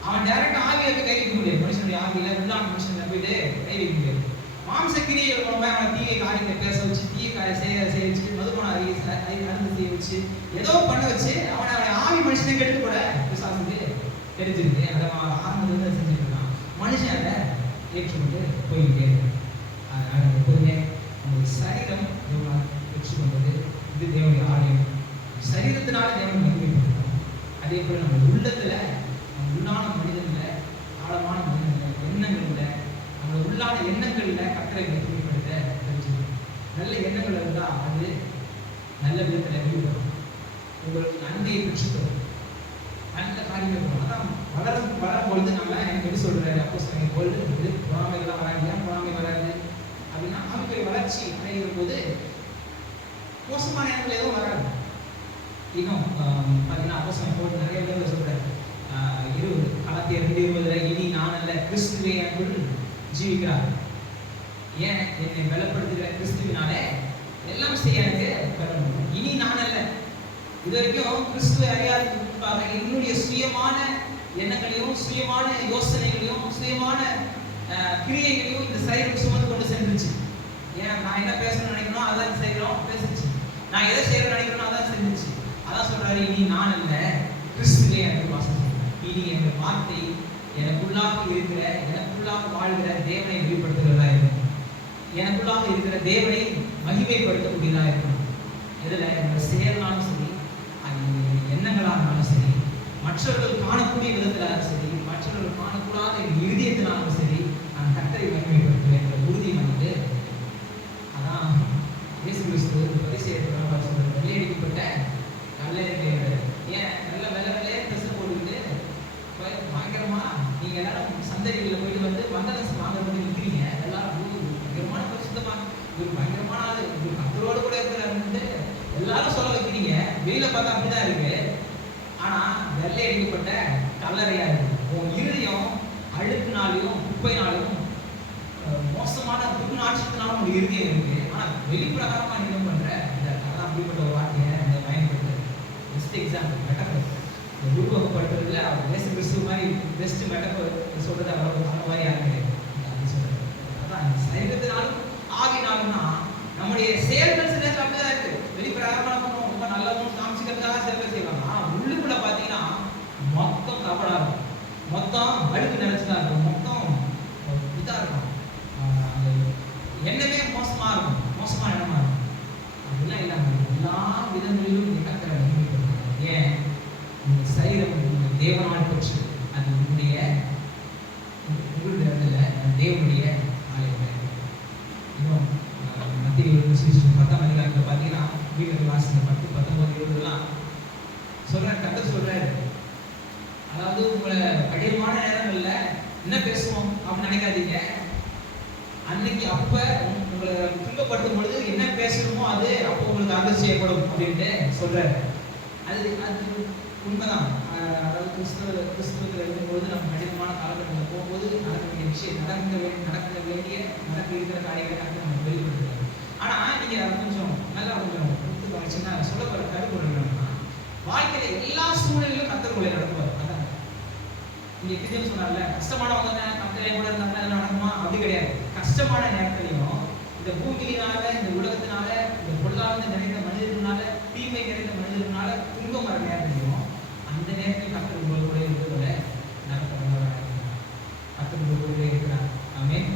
அவன் டைரக்டா ஆவியை கை வைக்க முடியாது. மனுஷனுடைய ஆவியில உள்ளான மனுஷன் போயிட்டு கை வைக்க முடியாது. மாம்ச கிரியைகள் மூலமா அவன் தீய காரியத்தை பேச வச்சு, தீய செய்ய வச்சு, மதுபான அருந்து செய்ய வச்சு, ஏதோ பண்ண வச்சு அவனை ஆவி மனுஷனை கெடுத்து கூட பிசாசுக்கு தெரிஞ்சிருக்கு. அதை ஆரம்பத்துல செஞ்சுட்டு இருக்கான். மனுஷன் அதை ஏற்றுக்கொண்டு போய்கிட்டே இருக்கான். அதனால எப்போதுமே நம்முடைய சரீரம் பெற்றுக்கொண்டது இது தேவனுடைய ஆலயம். சரீரத்தினால தேவன் மகிமைப்படுத்தணும். அதே போல நம்ம உள்ளத்துல, நம்ம உள்ளான மனிதன்ல, ஆழமான மனிதன்ல, எண்ணங்கள்ல, நம்மளோட உள்ளான எண்ணங்கள்ல கர்த்தரை மகிமைப்படுத்த தெரிஞ்சுக்கணும். நல்ல எண்ணங்கள் இருந்தா அது நல்ல விதத்துல வெளிப்படும். உங்களுக்கு நன்மையை பெற்றுத்தரும், நல்ல காரியங்கள். அதான் வளரும்பொழுது நம்ம எப்படி சொல்றாரு அப்போ பொழுது பொறாமைகள்லாம் வராது. ஏன் பொறாமை வராது அப்படின்னா அவங்களுடைய வளர்ச்சி அடைகிற போது மோசமான எண்ணங்கள் எதுவும் வராது. இன்னும் பார்த்தீங்கன்னா அப்போ போட்டு நிறைய பேர் சொல்றாரு 20 இனி நான் அல்ல கிறிஸ்துவே எனக்குள் ஜீவிக்கிறார். ஏன் என்னை பலப்படுத்துகிற கிறிஸ்துவினாலே எல்லாம் செய்ய எனக்கு வரணும். இனி நான் அல்ல. இது வரைக்கும் கிறிஸ்துவை அறியாததுக்கு முன்பாக என்னுடைய சுயமான எண்ணங்களையும், சுயமான யோசனைகளையும், சுயமான கிரியைகளையும் இந்த சரீரம் சுமந்து கொண்டு சென்றுச்சு. ஏன் நான் என்ன பேசணும்னு நினைக்கணும் அதான் செய்கிறோம் பேசிச்சு. நான் எதை செய்யணும்னு நினைக்கணும் அதான் செஞ்சிச்சு. அதான் சொல்றாரு, இனி நான் அல்ல கிறிஸ்துவே எனக்கு வாசம் செய்யும். இனி என்ற வார்த்தை எனக்குள்ளாக இருக்கிற, எனக்குள்ளாக வாழ்கிற தேவனை வெளிப்படுத்துகிறதா இருக்கும். எனக்குள்ளாக இருக்கிற தேவனை மகிமைப்படுத்தக்கூடியதா இருக்கணும். இதுல என்னோட செயல்னாலும் சரி, எண்ணங்களானாலும் சரி, மற்றவர்கள் காணக்கூடிய விதத்திலாலும் சரி, மற்றவர்கள் காணக்கூடாத இருதயத்தினாலும் சரி, நான் கர்த்தரை மகிமைப்படுத்துவேன் என்ற உறுதி வந்து அதான் இயேசு கிறிஸ்து பரிசேயர்கள் சொல்றது. வெள்ளையடிக்கப்பட்ட கல்லறைகளை ஏன் நல்ல வெள்ளை ட்ரெஸ் போட்டுக்கிட்டு பயங்கரமா நீங்க எல்லாரும் சந்தைகளில் போயிட்டு வந்து மந்தரசம் வாங்குறது நிற்கிறீங்க. எல்லாரும் பயங்கரமான பரிசுத்தமா ஒரு பயங்கரமான ஆளு, ஒரு கத்தரோடு கூட இருக்கிறாருன்னு எல்லாரும் சொல்ல வைக்கிறீங்க. வெளியில பார்த்தா அப்படிதான் இருக்கு. ஆனா வெள்ளை அடிக்கப்பட்ட கல்லறையா இருக்கு. உன் இருதயம் அழுக்குனாலையும் குப்பைனாலையும் மோசமான துர்நாற்றத்தினாலும் ஒரு இருதயம் இருக்கு. ஆனா வெளிப்பிரகாரமா நீ என்ன பண்ற? அதான் அப்படிப்பட்ட ஒரு வார்த்தையை பயன்படுத்துறது. Best example metaphor. உருவகப்படுத்துறதுல அவர் இயேசு கிறிஸ்து மாதிரி பெஸ்ட் மெட்டஃபர் சொல்றது அவ்வளவு அந்த மாதிரி யாருங்க அப்படின்னு சொல்றது. அதான் சரீரத்தினாலும் ஆகினாலும்னா நம்முடைய செயல்கள் சில நேரத்தில் அப்படிதான் இருக்கு. வெளிப்பிரகாரமா பண்ணுவோம், ரொம்ப நல்லதும் காமிச்சுக்கிறதுக்காக சில பேர் செய்வாங்க. ஆனா உள்ளுக்குள்ள பாத்தீங்கன்னா மொத்தம் கபடா இருக்கும், மொத்தம் அழுக்கு நினைச்சுதான் இருக்கும், மொத்தம் இதா இருக்கும், எண்ணமே மோசமா இருக்கும், மோசமான எண்ணமா இருக்கும். அப்படிலாம் இல்லாம எல்லா விதங்களிலும் கர்த்தரை மகிமைப்படுத்துங்க. ஏன் உங்க சரீரம் உங்க தேவனால் பெற்று அது உங்களுடைய இடத்துல தேவனுடைய ஆலயம். இன்னும் மத்திய 10ஆம் அதிகாரத்தில் பார்த்தீங்கன்னா வீட்டில் வாசிங்க 10, 19, 20 சொல்றாரு. கர்த்தர் சொல்றாரு, அதாவது உங்களை கடினமான நேரங்கள்ல என்ன பேசுவோம் அப்படின்னு நினைக்காதீங்க. அன்னைக்கு அப்ப உங்களை துன்பப்படுத்தும் பொழுது என்ன பேசணுமோ அது அப்போ உங்களுக்கு அர்த்தம் செய்யப்படும் அப்படின்ட்டு சொல்றாரு. அது உண்மைதான். அதாவது கிறிஸ்துவத்தில் இருக்கும்போது நம்ம கடினமான காலகட்டத்தில் போகும்போது நடக்க வேண்டிய விஷயம் நடக்க இருக்கிற காரியங்களை நம்ம வெளிப்படுத்துறோம். ஆனா நீங்க கொஞ்சம் நல்லா கொஞ்சம் சின்ன சொல்லப்படுற கருத்து என்னன்னா, வாழ்க்கையில எல்லா சூழ்நிலையிலும் கர்த்தர் உங்களை நடத்துவார். அதான் நீங்க கிறிஸ்டியன் சொன்னார்ல, கஷ்டமானவங்க கர்த்தரே கூட இருந்தாங்க அது நடக்குமா? அப்படி கிடையாது. கஷ்டமான நேரத்திலையும் இந்த பூமியினால, இந்த உலகத்தினால, இந்த பொருளாதார நிறைந்த மனிதர்களால, தீமை நிறைந்த மனிதர்களால துன்பம் வர நேரத்திலையும் அந்த நேரத்தில் கர்த்தர் உங்கள் கூட இருக்கிறத நடத்துறவங்க கர்த்தர் உங்கள் கூட இருக்கிறார். ஆமென்.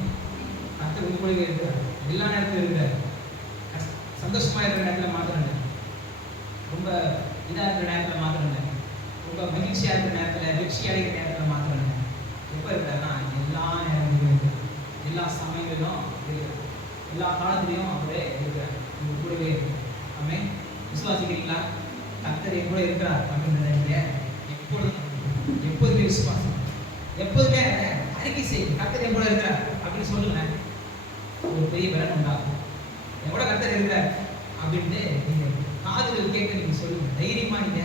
கர்த்தர் உங்கள் கூட இருக்கிறார். எல்லா நேரத்திலும் இருக்கிறார். சந்தோஷமா இருக்கிற நேரத்தில் மாத்திரம் இல்லை, ரொம்ப இதா இருக்கிற நேரத்தில் மாத்திரம் இல்லை, ரொம்ப மகிழ்ச்சியா இருக்கிற நேரத்தில், வெற்றி அடைகிற நேரத்தில் மாத்திரம் இல்லை. எப்போ இருக்கிறாருன்னா எல்லா நேரங்களிலும் இருக்கிறார், எல்லா சமயங்களிலும் இருக்கிறார், எல்லா காலத்திலையும் அவரே இருக்கிறார், உங்க கூடவே இருக்கிறார். ஆமென். விசுவாசிக்கிறீங்களா? கர்த்தர் என் கூட இருக்கிறார் அப்படின்னு நினைக்கிறீங்க? எப்போதுமே விசுவாசம், எப்போதுமே அறிக்கை செய்யும். கர்த்தர் என் கூட இருக்கிறார் அப்படின்னு சொல்லுங்க, ஒரு பெரிய பலன் உண்டாகும். என் கூட கர்த்தர் இருக்கிறார் அப்படின்ட்டு நீங்க காதுகள் கேட்க நீங்க சொல்லுங்க. தைரியமா நீங்க